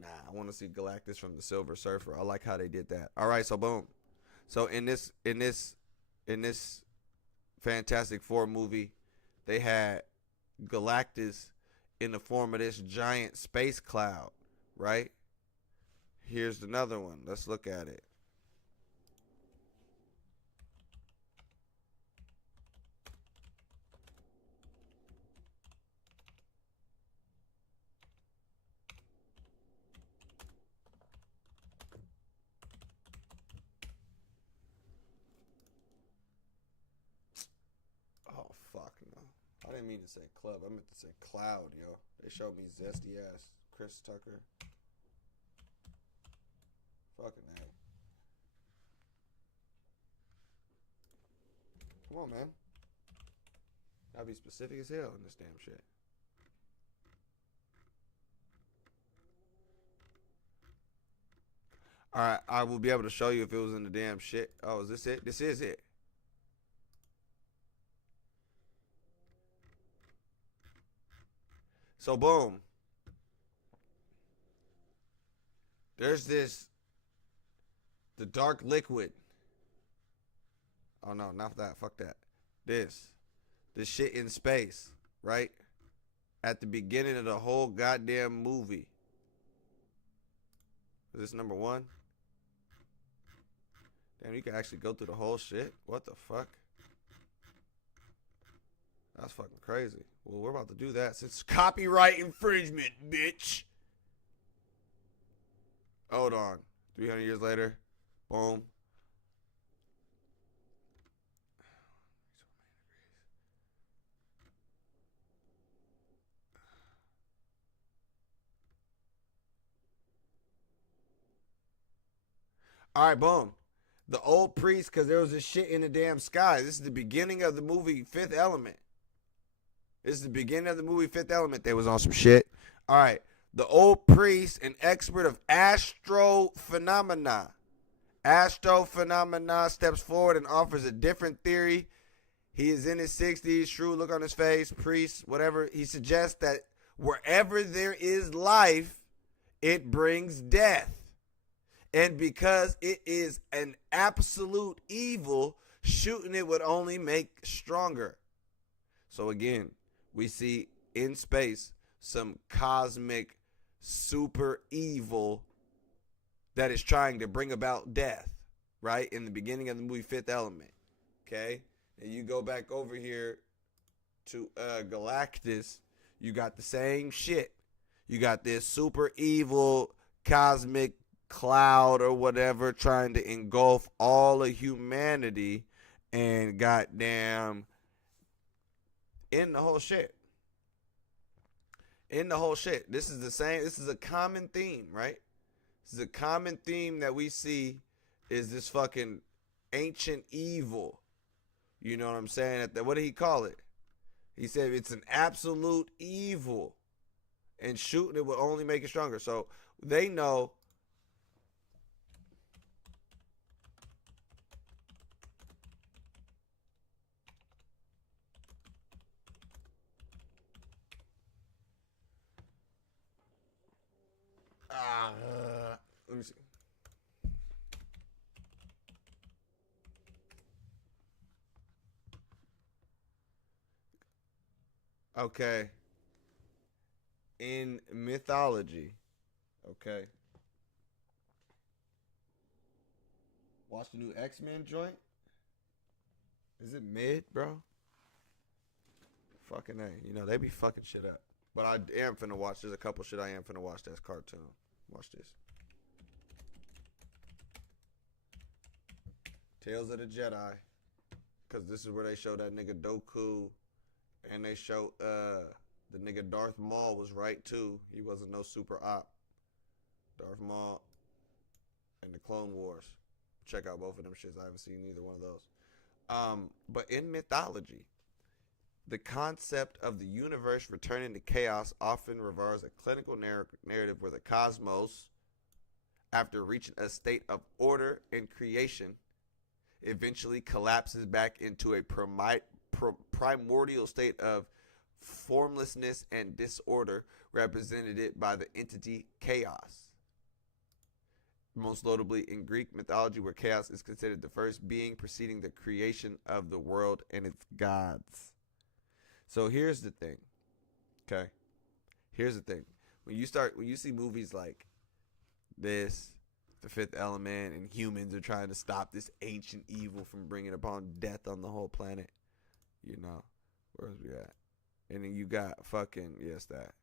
Nah, I want to see Galactus from the Silver Surfer. I like how they did that. All right, so boom. So in this Fantastic Four movie, they had Galactus in the form of this giant space cloud, right? Here's another one. Let's look at it. Oh, fuck no. I didn't mean to say club. I meant to say cloud, yo. They showed me zesty ass Chris Tucker. Fucking A. Come on, man. Gotta be specific as hell in this damn shit. Alright, I will be able to show you if it was in the damn shit. Oh, is this it? This is it. So, boom. There's this. The dark liquid. Oh, no, not that. Fuck that. This shit in space, right? At the beginning of the whole goddamn movie. Is this number one? Damn, you can actually go through the whole shit? What the fuck? That's fucking crazy. Well, we're about to do that since copyright infringement, bitch. Hold on. 300 years later. Boom. All right, boom. The old priest, because there was a shit in the damn sky. This is the beginning of the movie Fifth Element. This is the beginning of the movie Fifth Element. They was on some shit. All right. The old priest, an expert of astrophenomena. Astrophenomena steps forward and offers a different theory. He is in his 60s, shrewd look on his face, priest, whatever. He suggests that wherever there is life, it brings death. And because it is an absolute evil, shooting it would only make stronger. So again, we see in space some cosmic super evil that is trying to bring about death, right? In the beginning of the movie Fifth Element, okay? And you go back over here to Galactus, you got the same shit. You got this super evil cosmic cloud or whatever trying to engulf all of humanity and goddamn in the whole shit. In the whole shit. This is the same. This is a common theme, right? This is a common theme that we see is this fucking ancient evil. You know what I'm saying? What did he call it? He said it's an absolute evil. And shooting it will only make it stronger. So they know. Let me see. Okay. In mythology, okay. Watch the new X-Men joint? Is it mid, bro? Fucking A. You know, they be fucking shit up. But I am finna watch. There's a couple shit I am finna watch that's cartoon. Watch this. Tales of the Jedi, because this is where they show that nigga Dooku, and they show the nigga Darth Maul was right too. He wasn't no super op. Darth Maul and the Clone Wars. Check out both of them shits. I haven't seen either one of those. But in mythology, the concept of the universe returning to chaos often reveals a clinical narrative where the cosmos, after reaching a state of order and creation, eventually collapses back into a primordial state of formlessness and disorder, represented by the entity chaos. Most notably in Greek mythology, where chaos is considered the first being preceding the creation of the world and its gods. So here's the thing, okay? Here's the thing. When you see movies like this, The Fifth Element, and humans are trying to stop this ancient evil from bringing upon death on the whole planet, you know, where's we at? And then you got fucking, yes, that.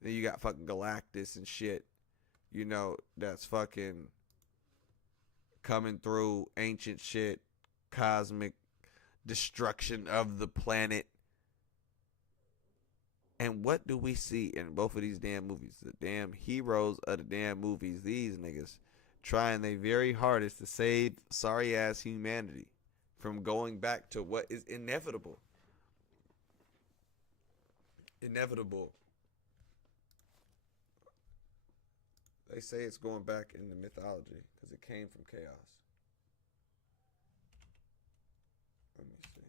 Then you got fucking Galactus and shit, you know, that's fucking coming through ancient shit, cosmic destruction of the planet. And what do we see in both of these damn movies? The damn heroes of the damn movies, these niggas, trying their very hardest to save sorry ass humanity from going back to what is inevitable. Inevitable. They say it's going back in the mythology because it came from chaos. Let me see.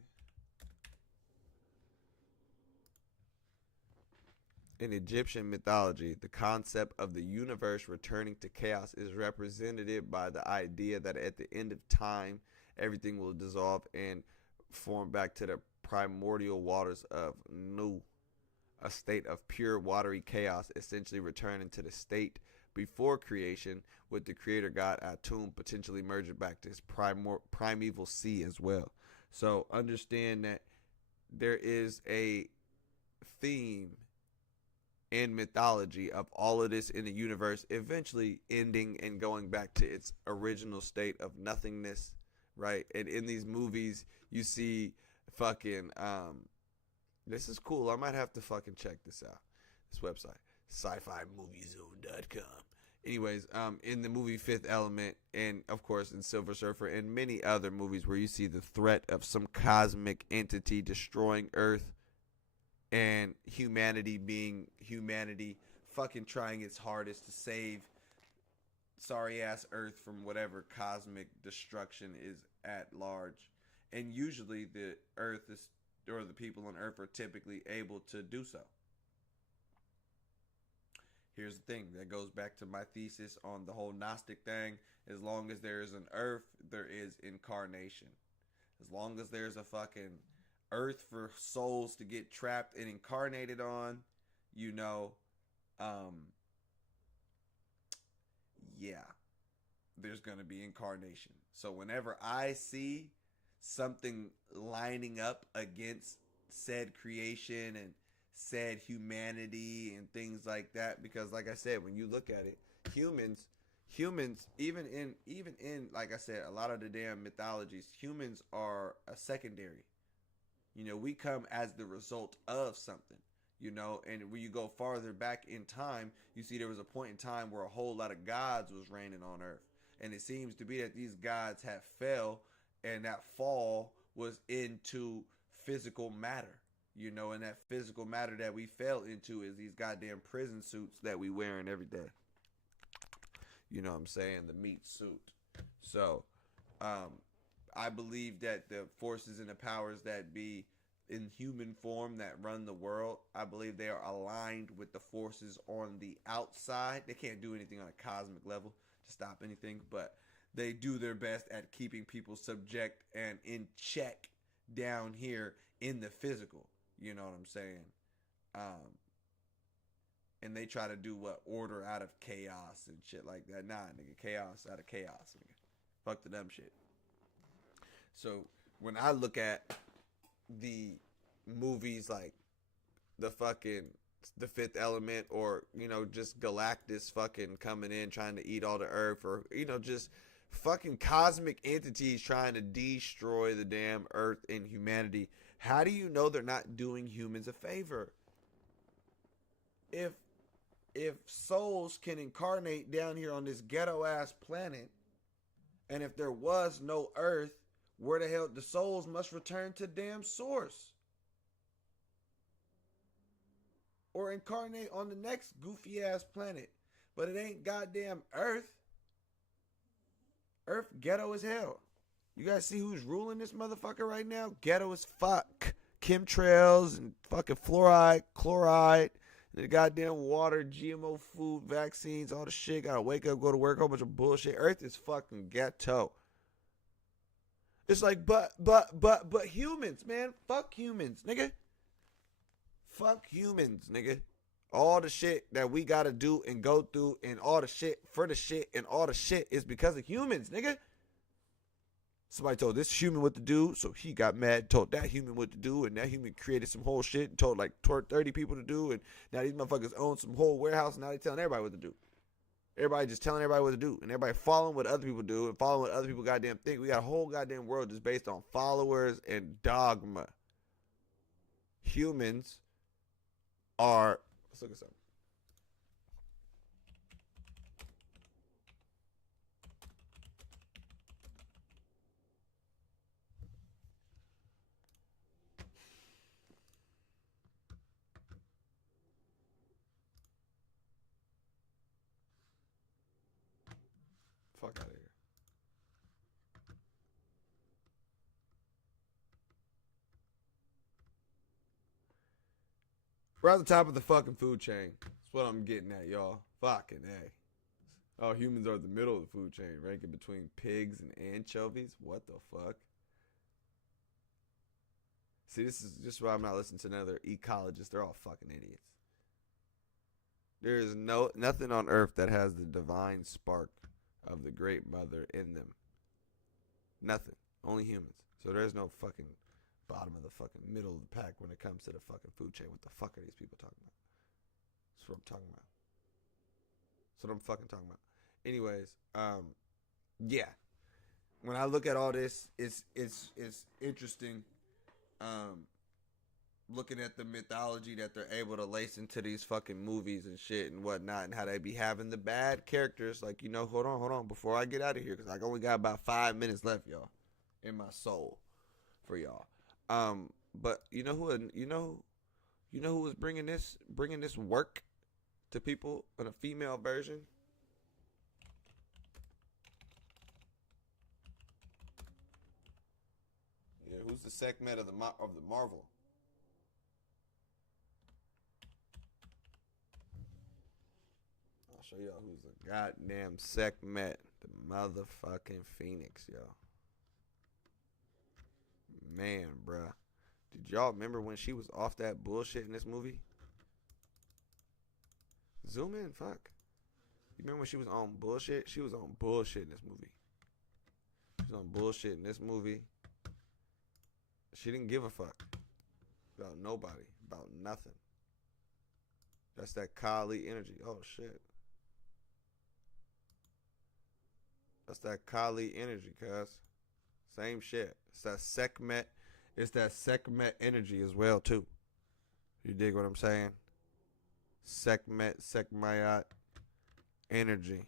In Egyptian mythology, the concept of the universe returning to chaos is represented by the idea that at the end of time, everything will dissolve and form back to the primordial waters of Nu, a state of pure watery chaos, essentially returning to the state before creation, with the creator god Atum potentially merging back to his primeval sea as well. So understand that there is a theme in mythology of all of this in the universe eventually ending and going back to its original state of nothingness, right? And in these movies you see fucking this is cool. I might have to fucking check this out. This website, sci-fi-moviezone.com. Anyways, in the movie Fifth Element, and of course in Silver Surfer, and many other movies where you see the threat of some cosmic entity destroying Earth, and humanity being humanity, fucking trying its hardest to save sorry ass Earth from whatever cosmic destruction is at large. And usually the Earth is, or the people on Earth are typically able to do so. Here's the thing that goes back to my thesis on the whole Gnostic thing. As long as there is an Earth, there is incarnation. As long as there's a fucking Earth for souls to get trapped and incarnated on, you know, yeah, there's going to be incarnation. So whenever I see something lining up against said creation and said humanity and things like that, because like I said, when you look at it, humans even in like I said, a lot of the damn mythologies, humans are a secondary. You know, we come as the result of something, you know, and when you go farther back in time, you see there was a point in time where a whole lot of gods was reigning on Earth. And it seems to be that these gods have fell, and that fall was into physical matter, you know, and that physical matter that we fell into is these goddamn prison suits that we wearing every day. You know what I'm saying? The meat suit. So, I believe that the forces and the powers that be in human form that run the world, I believe they are aligned with the forces on the outside. They can't do anything on a cosmic level to stop anything, but they do their best at keeping people subject and in check down here in the physical. You know what I'm saying? And they try to do what? Order out of chaos and shit like that. Nah, nigga, chaos out of chaos, nigga. Fuck the dumb shit. So when I look at the movies like the Fifth Element, or, you know, just Galactus fucking coming in trying to eat all the Earth, or, you know, just fucking cosmic entities trying to destroy the damn earth and humanity. How do you know they're not doing humans a favor? If souls can incarnate down here on this ghetto ass planet, and if there was no earth, where the hell the souls must return to damn source or incarnate on the next goofy ass planet. But it ain't goddamn Earth. Earth ghetto as hell. You guys see who's ruling this motherfucker right now? Ghetto as fuck. Chemtrails and fucking fluoride, chloride, and the goddamn water, GMO food, vaccines, all the shit. Gotta wake up, go to work, a whole bunch of bullshit. Earth is fucking ghetto. It's like, but humans, man. Fuck humans, nigga. Fuck humans, nigga. All the shit that we gotta do and go through and all the shit for the shit and all the shit is because of humans, nigga. Somebody told this human what to do, so he got mad, told that human what to do, and that human created some whole shit and told like 30 people to do, and now these motherfuckers own some whole warehouse, and now they telling everybody what to do. Everybody just telling everybody what to do, and everybody following what other people do and following what other people goddamn think. We got a whole goddamn world just based on followers and dogma. Humans are... Let's look at something. Fuck out of here. We're at the top of the fucking food chain. That's what I'm getting at, y'all. Fucking A. Oh, humans are the middle of the food chain, ranking between pigs and anchovies? What the fuck? See, this is just why I'm not listening to another ecologist. They're all fucking idiots. There is nothing on earth that has the divine spark of the great mother in them. Nothing. Only humans. So there's no fucking bottom of the fucking middle of the pack when it comes to the fucking food chain. What the fuck are these people talking about? That's what I'm talking about. That's what I'm fucking talking about. Anyways, yeah. When I look at all this, it's interesting. Looking at the mythology that they're able to lace into these fucking movies and shit and whatnot, and how they be having the bad characters. Like, you know, hold on, before I get out of here, because I only got about 5 minutes left, y'all, in my soul for y'all. But you know who was bringing this work to people in a female version? Yeah, who's the Sekhmet of the Marvel? I'll show y'all who's the goddamn Sekhmet, the motherfucking Phoenix, y'all. Man, bruh. Did y'all remember when she was off that bullshit in this movie? Zoom in, fuck. You remember when she was on bullshit? She was on bullshit in this movie. She was on bullshit in this movie. She didn't give a fuck about nobody, about nothing. That's that Kali energy. Oh, shit. That's that Kali energy, cuz. Same shit. It's that Sekhmet. It's that Sekhmet energy as well, too. You dig what I'm saying? Sekhmet, Sekhmayat energy.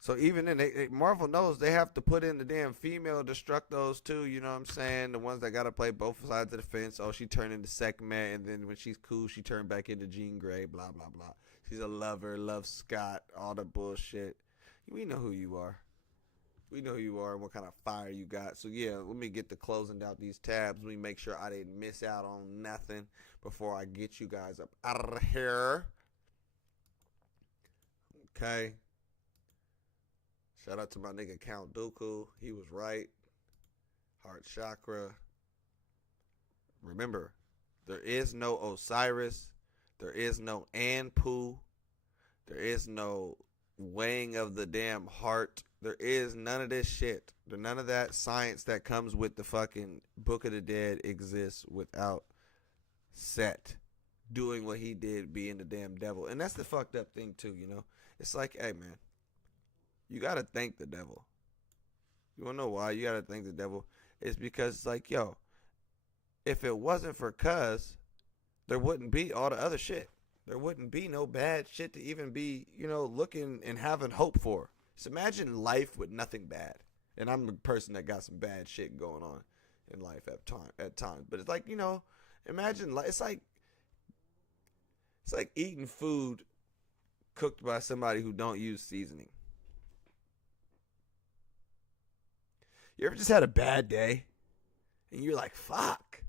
So even then, Marvel knows they have to put in the damn female Destructos too. You know what I'm saying? The ones that gotta play both sides of the fence. Oh, she turned into Sekhmet, and then when she's cool, she turned back into Jean Grey. Blah blah blah. She's a lover, loves Scott. All the bullshit. We know who you are. We know who you are and what kind of fire you got. So yeah, let me get to closing out these tabs. Let me make sure I didn't miss out on nothing before I get you guys up out of here. Okay. Shout out to my nigga Count Dooku. He was right. Heart chakra. Remember, there is no Osiris. There is no Anpu. There is no weighing of the damn heart. There is none of this shit. None of that science that comes with the fucking Book of the Dead exists without Set doing what he did, being the damn devil. And that's the fucked up thing too, you know? It's like, hey man, You gotta thank the devil. You wanna know why you gotta thank the devil? It's because, like, yo, if it wasn't for cuz, there wouldn't be all the other shit. There wouldn't be no bad shit to even be, looking and having hope for. So imagine life with nothing bad. And I'm a person that got some bad shit going on in life at times. But it's like, imagine it's like eating food cooked by somebody who don't use seasoning. You ever just had a bad day and you're like, fuck.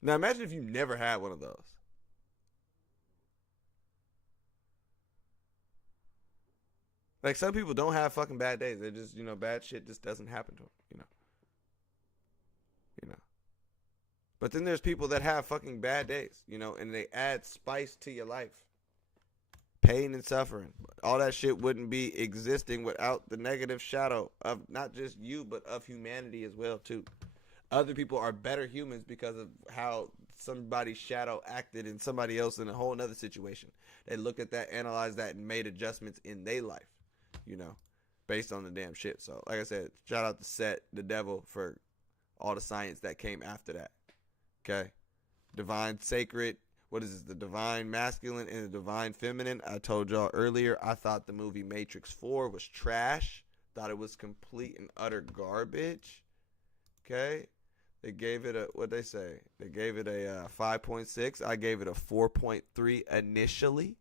Now imagine if you never had one of those. Like, some people don't have fucking bad days. They just, bad shit just doesn't happen to them, You know. But then there's people that have fucking bad days, and they add spice to your life. Pain and suffering. All that shit wouldn't be existing without the negative shadow of not just you, but of humanity as well, too. Other people are better humans because of how somebody's shadow acted in somebody else in a whole other situation. They looked at that, analyzed that, and made adjustments in their life, based on the damn shit. So, like I said, shout out to Set, the devil, for all the science that came after that. Okay? Divine sacred. What is this? The divine masculine and the divine feminine. I told y'all earlier, I thought the movie Matrix 4 was trash. Thought it was complete and utter garbage. Okay? They gave it what'd they say? They gave it a 5.6. I gave it a 4.3 initially.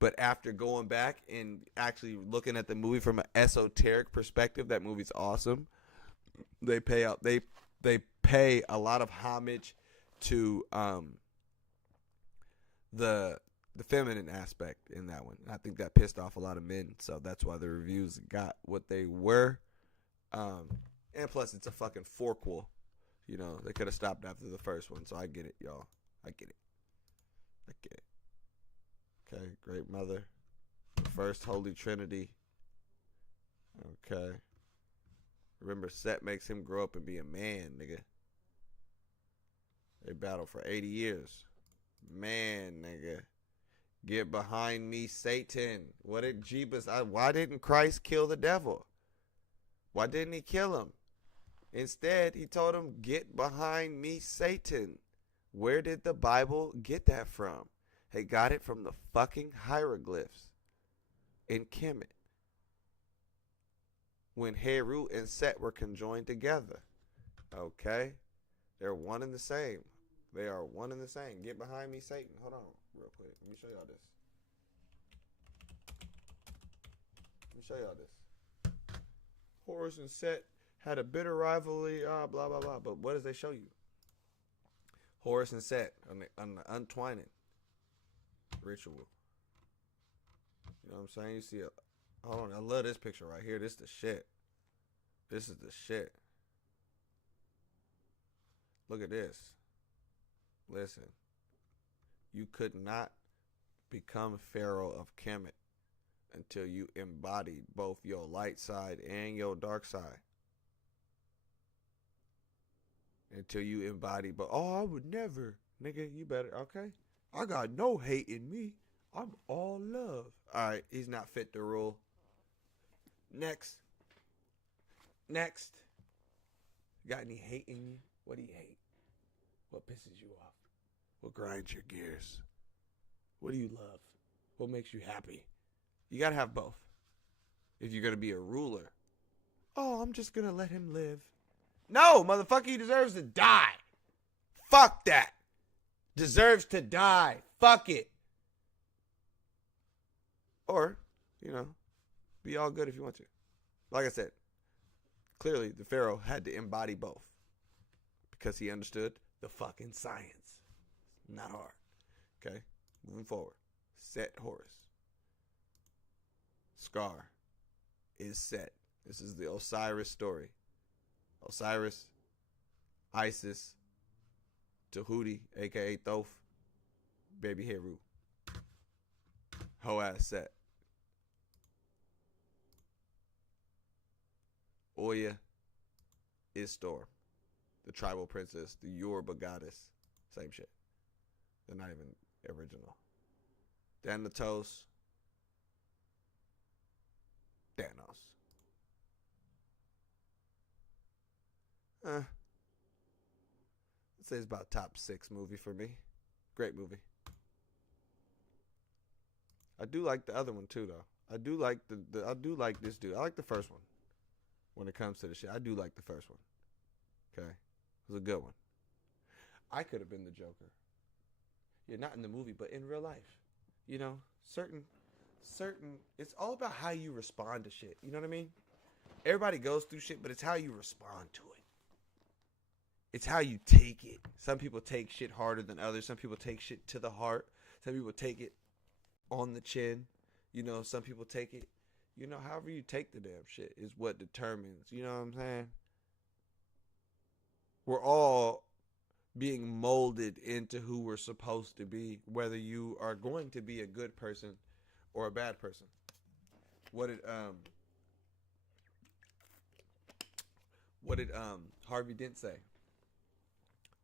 But after going back and actually looking at the movie from an esoteric perspective, that movie's awesome. They pay a lot of homage to the feminine aspect in that one. I think that pissed off a lot of men, so that's why the reviews got what they were. And plus, it's a fucking forquel. They could have stopped after the first one, so I get it, y'all. I get it. Okay, Great Mother. First Holy Trinity. Okay. Remember, Set makes him grow up and be a man, nigga. They battled for 80 years. Man, nigga. Get behind me, Satan. Why didn't Christ kill the devil? Why didn't he kill him? Instead, he told him, get behind me, Satan. Where did the Bible get that from? They got it from the fucking hieroglyphs in Kemet. When Heru and Set were conjoined together. Okay? They're one and the same. They are one and the same. Get behind me, Satan. Hold on real quick. Let me show y'all this. Horus and Set had a bitter rivalry, blah, blah, blah. But what does they show you? Horus and Set on the untwining ritual. You know what I'm saying? You see it. Hold on. I love this picture right here. This is the shit. This is the shit. Look at this. Listen. You could not become Pharaoh of Kemet until you embodied both your light side and your dark side. Until you embody, but I would never. Nigga, you better, okay? I got no hate in me. I'm all love. Alright, he's not fit to rule. Next. Got any hate in you? What do you hate? What pisses you off? What grinds your gears? What do you love? What makes you happy? You gotta have both. If you're gonna be a ruler. Oh, I'm just gonna let him live. No, motherfucker, he deserves to die. Fuck that. Deserves to die. Fuck it. Or, be all good if you want to. Like I said, clearly the Pharaoh had to embody both. Because he understood the fucking science. Not hard. Okay? Moving forward. Set Horus. Scar is Set. This is the Osiris story. Osiris, Isis, Tahuti, a.k.a. Thoth, baby Heru. Ho ass Set. Oya is Storm, the tribal princess, the Yoruba goddess. Same shit. They're not even original. Thanatos. Thanos. I'd say it's about top 6 movie for me. Great movie. I do like the other one too, though. I do like I do like this dude. I like the first one. When it comes to the shit, I do like the first one. Okay, it was a good one. I could have been the Joker. Yeah, not in the movie, but in real life. You know, certain. It's all about how you respond to shit. You know what I mean? Everybody goes through shit, but it's how you respond to it. It's how you take it. Some people take shit harder than others. Some people take shit to the heart. Some people take it on the chin. You know, some people take it. You know, however you take the damn shit is what determines. You know what I'm saying? We're all being molded into who we're supposed to be, whether you are going to be a good person or a bad person. What did Harvey Dent say?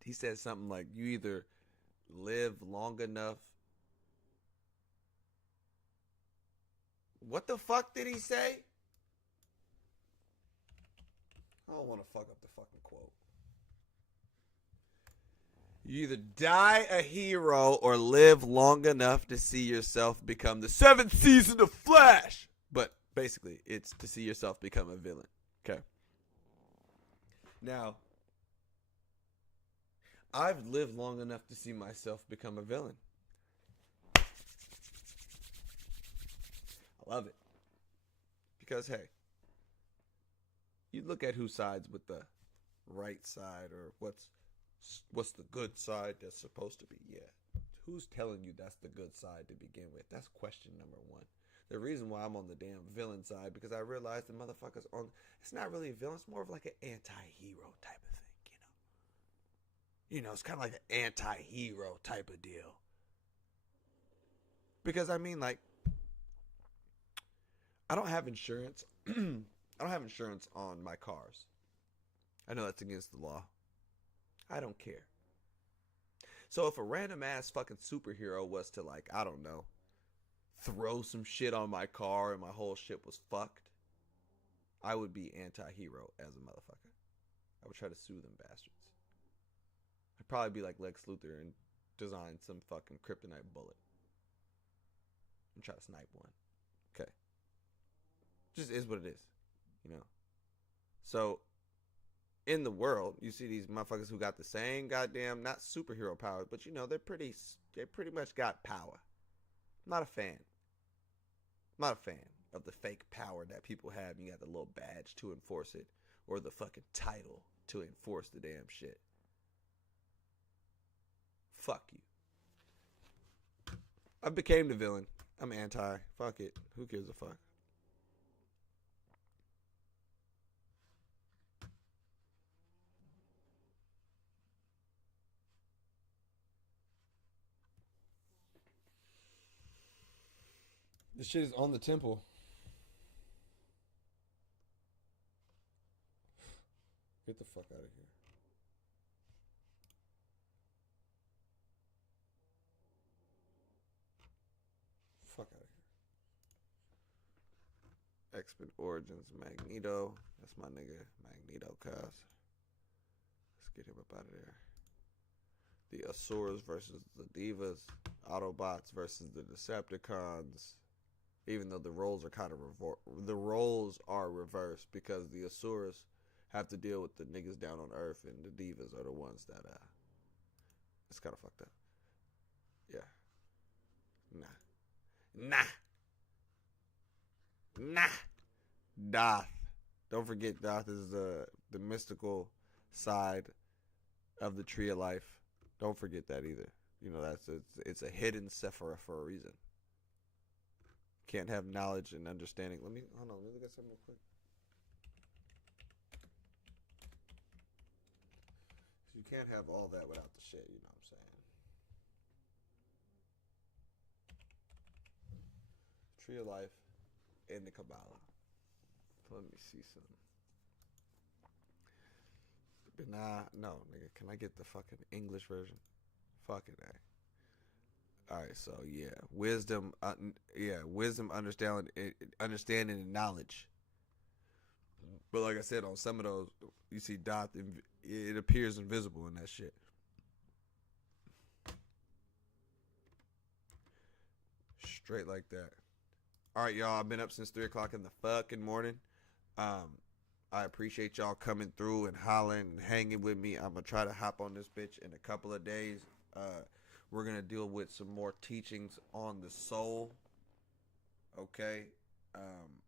He said something like, you either live long enough. What the fuck did he say? I don't want to fuck up the fucking quote. You either die a hero or live long enough to see yourself become the 7th season of Flash. But basically, it's to see yourself become a villain. Okay. Now, I've lived long enough to see myself become a villain. I love it. Because, hey, you look at who sides with the right side or what's the good side that's supposed to be. Yeah. Who's telling you that's the good side to begin with? That's question number 1. The reason why I'm on the damn villain side, because I realized the motherfuckers on, it's not really a villain, it's more of like an anti-hero type of thing, you know? You know, it's kind of like an anti-hero type of deal. Because, I mean, like, I don't have insurance. I don't have insurance on my cars. I know that's against the law. I don't care. So if a random ass fucking superhero was to, like, I don't know, throw some shit on my car and my whole shit was fucked, I would be anti-hero as a motherfucker. I would try to sue them bastards. I'd probably be like Lex Luthor and design some fucking kryptonite bullet and try to snipe one. Okay. Just is what it is, you know. So in the world, you see these motherfuckers who got the same goddamn, not superhero powers, but you know, they pretty much got power. I'm not a fan. I'm not a fan of the fake power that people have. You got the little badge to enforce it, or the fucking title to enforce the damn shit. Fuck you. I became the villain. I'm anti. Fuck it. Who gives a fuck? This shit is on the temple. Get the fuck out of here. Fuck out of here. X-Men Origins Magneto. That's my nigga Magneto, cuz. Let's get him up out of there. The Asuras versus the Divas. Autobots versus the Decepticons. Even though the roles are kind of reversed because the Asuras have to deal with the niggas down on Earth, and the Divas are the ones that it's kind of fucked up. Yeah. Nah. Doth. Don't forget, Doth is the mystical side of the Tree of Life. Don't forget that either. You know, it's a hidden Sephira for a reason. Can't have knowledge and understanding. Let me look at something real quick. You can't have all that without the shit, you know what I'm saying? Tree of Life and the Kabbalah. Let me see something. Nah, no, nigga. Can I get the fucking English version? Fucking A. All right, so yeah, wisdom, wisdom, understanding, and knowledge. But like I said, on some of those, you see it appears invisible in that shit. Straight like that. All right, y'all. I've been up since 3 o'clock in the fucking morning. Um, I appreciate y'all coming through and hollering and hanging with me. I'm gonna try to hop on this bitch in a couple of days. We're gonna deal with some more teachings on the soul. Okay. Um,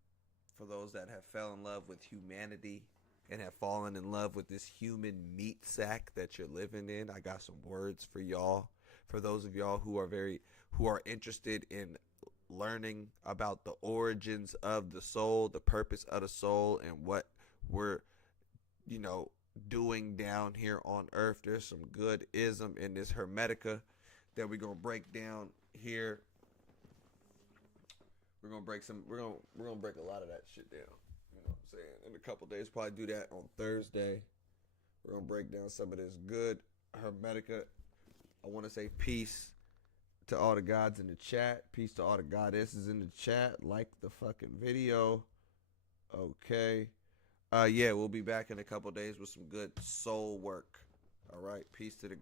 for those that have fell in love with humanity and have fallen in love with this human meat sack that you're living in, I got some words for y'all. For those of y'all who are interested in learning about the origins of the soul, the purpose of the soul, and what we're, you know, doing down here on earth. There's some good ism in this Hermetica that we're gonna break down here. We're gonna break a lot of that shit down. You know what I'm saying? In a couple days, probably do that on Thursday. We're gonna break down some of this good Hermetica. I want to say peace to all the gods in the chat. Peace to all the goddesses in the chat. Like the fucking video. Okay. Yeah, we'll be back in a couple days with some good soul work. All right. Peace to the